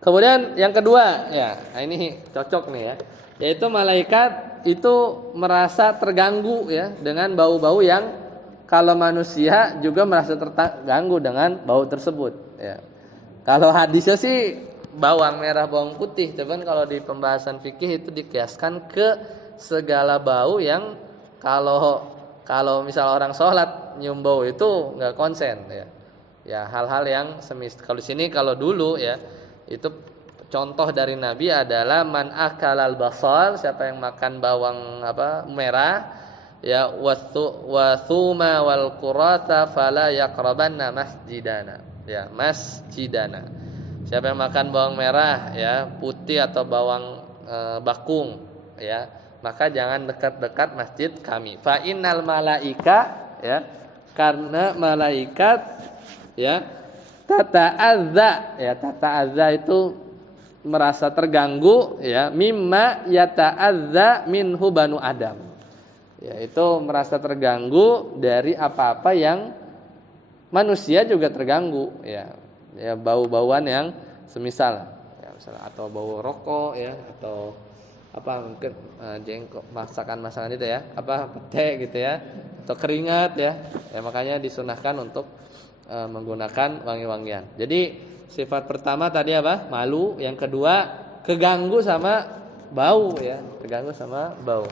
Kemudian yang kedua ya, nah ini cocok nih ya, yaitu malaikat itu merasa terganggu ya dengan bau-bau yang kalau manusia juga merasa terganggu dengan bau tersebut ya. Kalau hadisnya sih bawang merah bawang putih, cuman kalau di pembahasan fikih itu dikiaskan ke segala bau yang kalau misal orang sholat nyium bau itu nggak konsen ya. Ya hal-hal yang kalau di sini, kalau dulu ya itu contoh dari Nabi adalah man akalal basal, siapa yang makan bawang merah ya, wathuma wal qurata fala yaqrabanna masjidana ya, masjidana. Siapa yang makan bawang merah ya, putih atau bawang bakung ya, maka jangan dekat-dekat masjid kami. Fa innal malaika ya, karena malaikat ya tata'azza ya, tata'azza itu merasa terganggu ya, mimma yata'adza minhu banu Adam. Yaitu merasa terganggu dari apa-apa yang manusia juga terganggu ya. Ya bau-bauan yang semisal ya, misalnya atau bau rokok ya, atau apa mungkin jengkol, masakan-masakan itu ya, apa pete gitu ya, atau keringat ya. Ya makanya disunahkan untuk menggunakan wangi-wangian. Jadi sifat pertama tadi apa? Malu. Yang kedua keganggu sama bau ya, terganggu sama bau.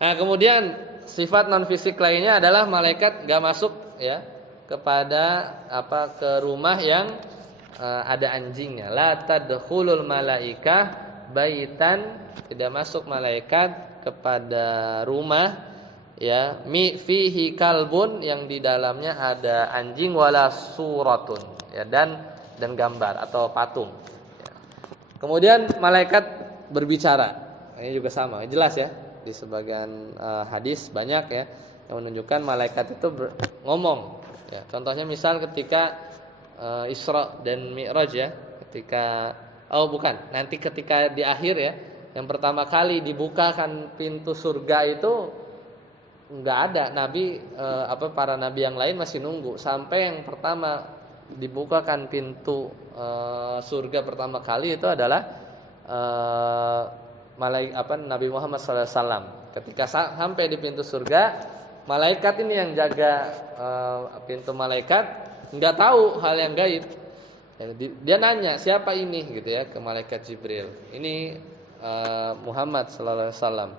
Nah, kemudian sifat non fisik lainnya adalah malaikat enggak masuk ya kepada ke rumah yang ada anjingnya. La tadkhulul malaikah baitan, tidak masuk malaikat kepada rumah ya fihi kalbun, yang di dalamnya ada anjing, wala suratun ya, dan gambar atau patung ya. Kemudian malaikat berbicara. Ini juga sama, jelas ya. Di sebagian hadis banyak ya yang menunjukkan malaikat itu ngomong ya. Contohnya misal ketika Isra dan Mi'raj ya, nanti ketika di akhir ya, yang pertama kali dibukakan pintu surga itu enggak ada nabi, para nabi yang lain masih nunggu sampai yang pertama dibukakan pintu surga pertama kali itu adalah Nabi Muhammad SAW. Ketika sampai di pintu surga, malaikat ini yang jaga pintu malaikat nggak tahu hal yang gaib. Dia nanya siapa ini gitu ya ke malaikat Jibril. Ini Muhammad SAW.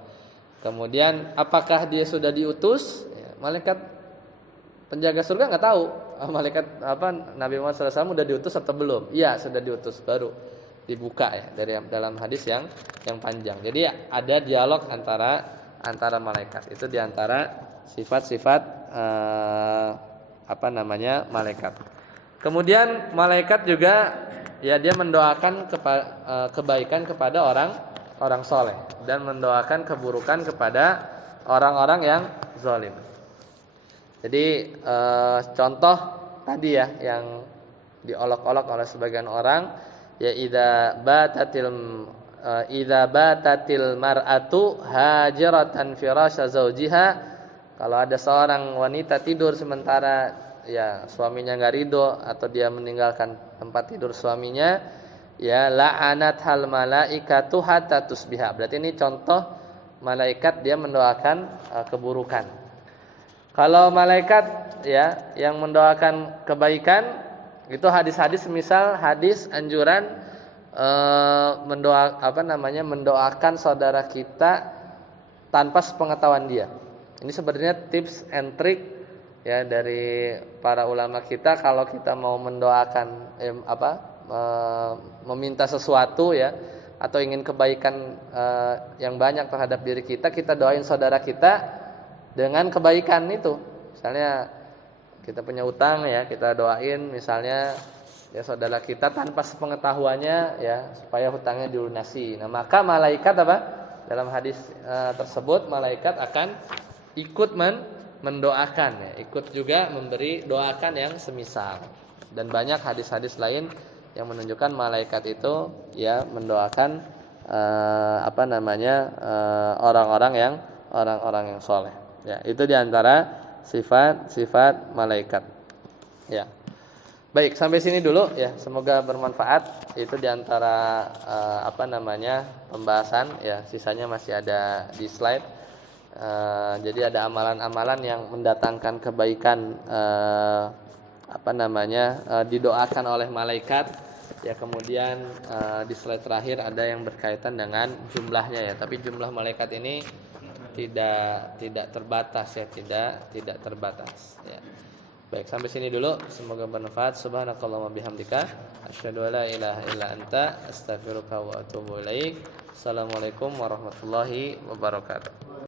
Kemudian apakah dia sudah diutus? Ya, malaikat penjaga surga nggak tahu. Malaikat Nabi Muhammad SAW sudah diutus atau belum? Iya, sudah diutus, baru dibuka ya dalam hadis yang panjang. Jadi ada dialog antara malaikat. Itu diantara sifat-sifat malaikat. Kemudian malaikat juga ya dia mendoakan kebaikan kepada orang soleh dan mendoakan keburukan kepada orang-orang yang zalim. Jadi contoh tadi ya yang diolok-olok oleh sebagian orang, ya idza batatil mar'atu hajratan firasya zaujiha, kalau ada seorang wanita tidur sementara ya suaminya enggak ridho atau dia meninggalkan tempat tidur suaminya, ya la'anat hal malaikatu hatta tusbiha. Berarti ini contoh malaikat dia mendoakan keburukan. Kalau malaikat ya yang mendoakan kebaikan, itu hadis-hadis, misal hadis anjuran mendoakan saudara kita tanpa sepengetahuan dia. Ini sebenarnya tips and trick ya dari para ulama kita kalau kita mau mendoakan meminta sesuatu ya atau ingin kebaikan yang banyak terhadap diri kita, kita doain saudara kita dengan kebaikan itu. Misalnya kita punya utang ya, kita doain misalnya ya saudara kita tanpa sepengetahuannya ya supaya hutangnya dilunasi. Nah, maka malaikat dalam hadis tersebut malaikat akan ikut mendoakan ya, ikut juga memberi doakan yang semisal. Dan banyak hadis-hadis lain yang menunjukkan malaikat itu ya mendoakan orang-orang yang soleh. Ya, itu diantara sifat-sifat malaikat. Ya. Baik, sampai sini dulu ya. Semoga bermanfaat. Itu diantara pembahasan ya. Sisanya masih ada di slide. Jadi ada amalan-amalan yang mendatangkan kebaikan didoakan oleh malaikat. Ya, kemudian di slide terakhir ada yang berkaitan dengan jumlahnya ya. Tapi jumlah malaikat ini tidak terbatas ya, tidak terbatas ya. Baik, sampai sini dulu. Semoga bermanfaat. Subhanakallahumma bihamdika asyhadu an la ilaha illa anta astaghfiruka wa atubu ilaik. Assalamualaikum warahmatullahi wabarakatuh.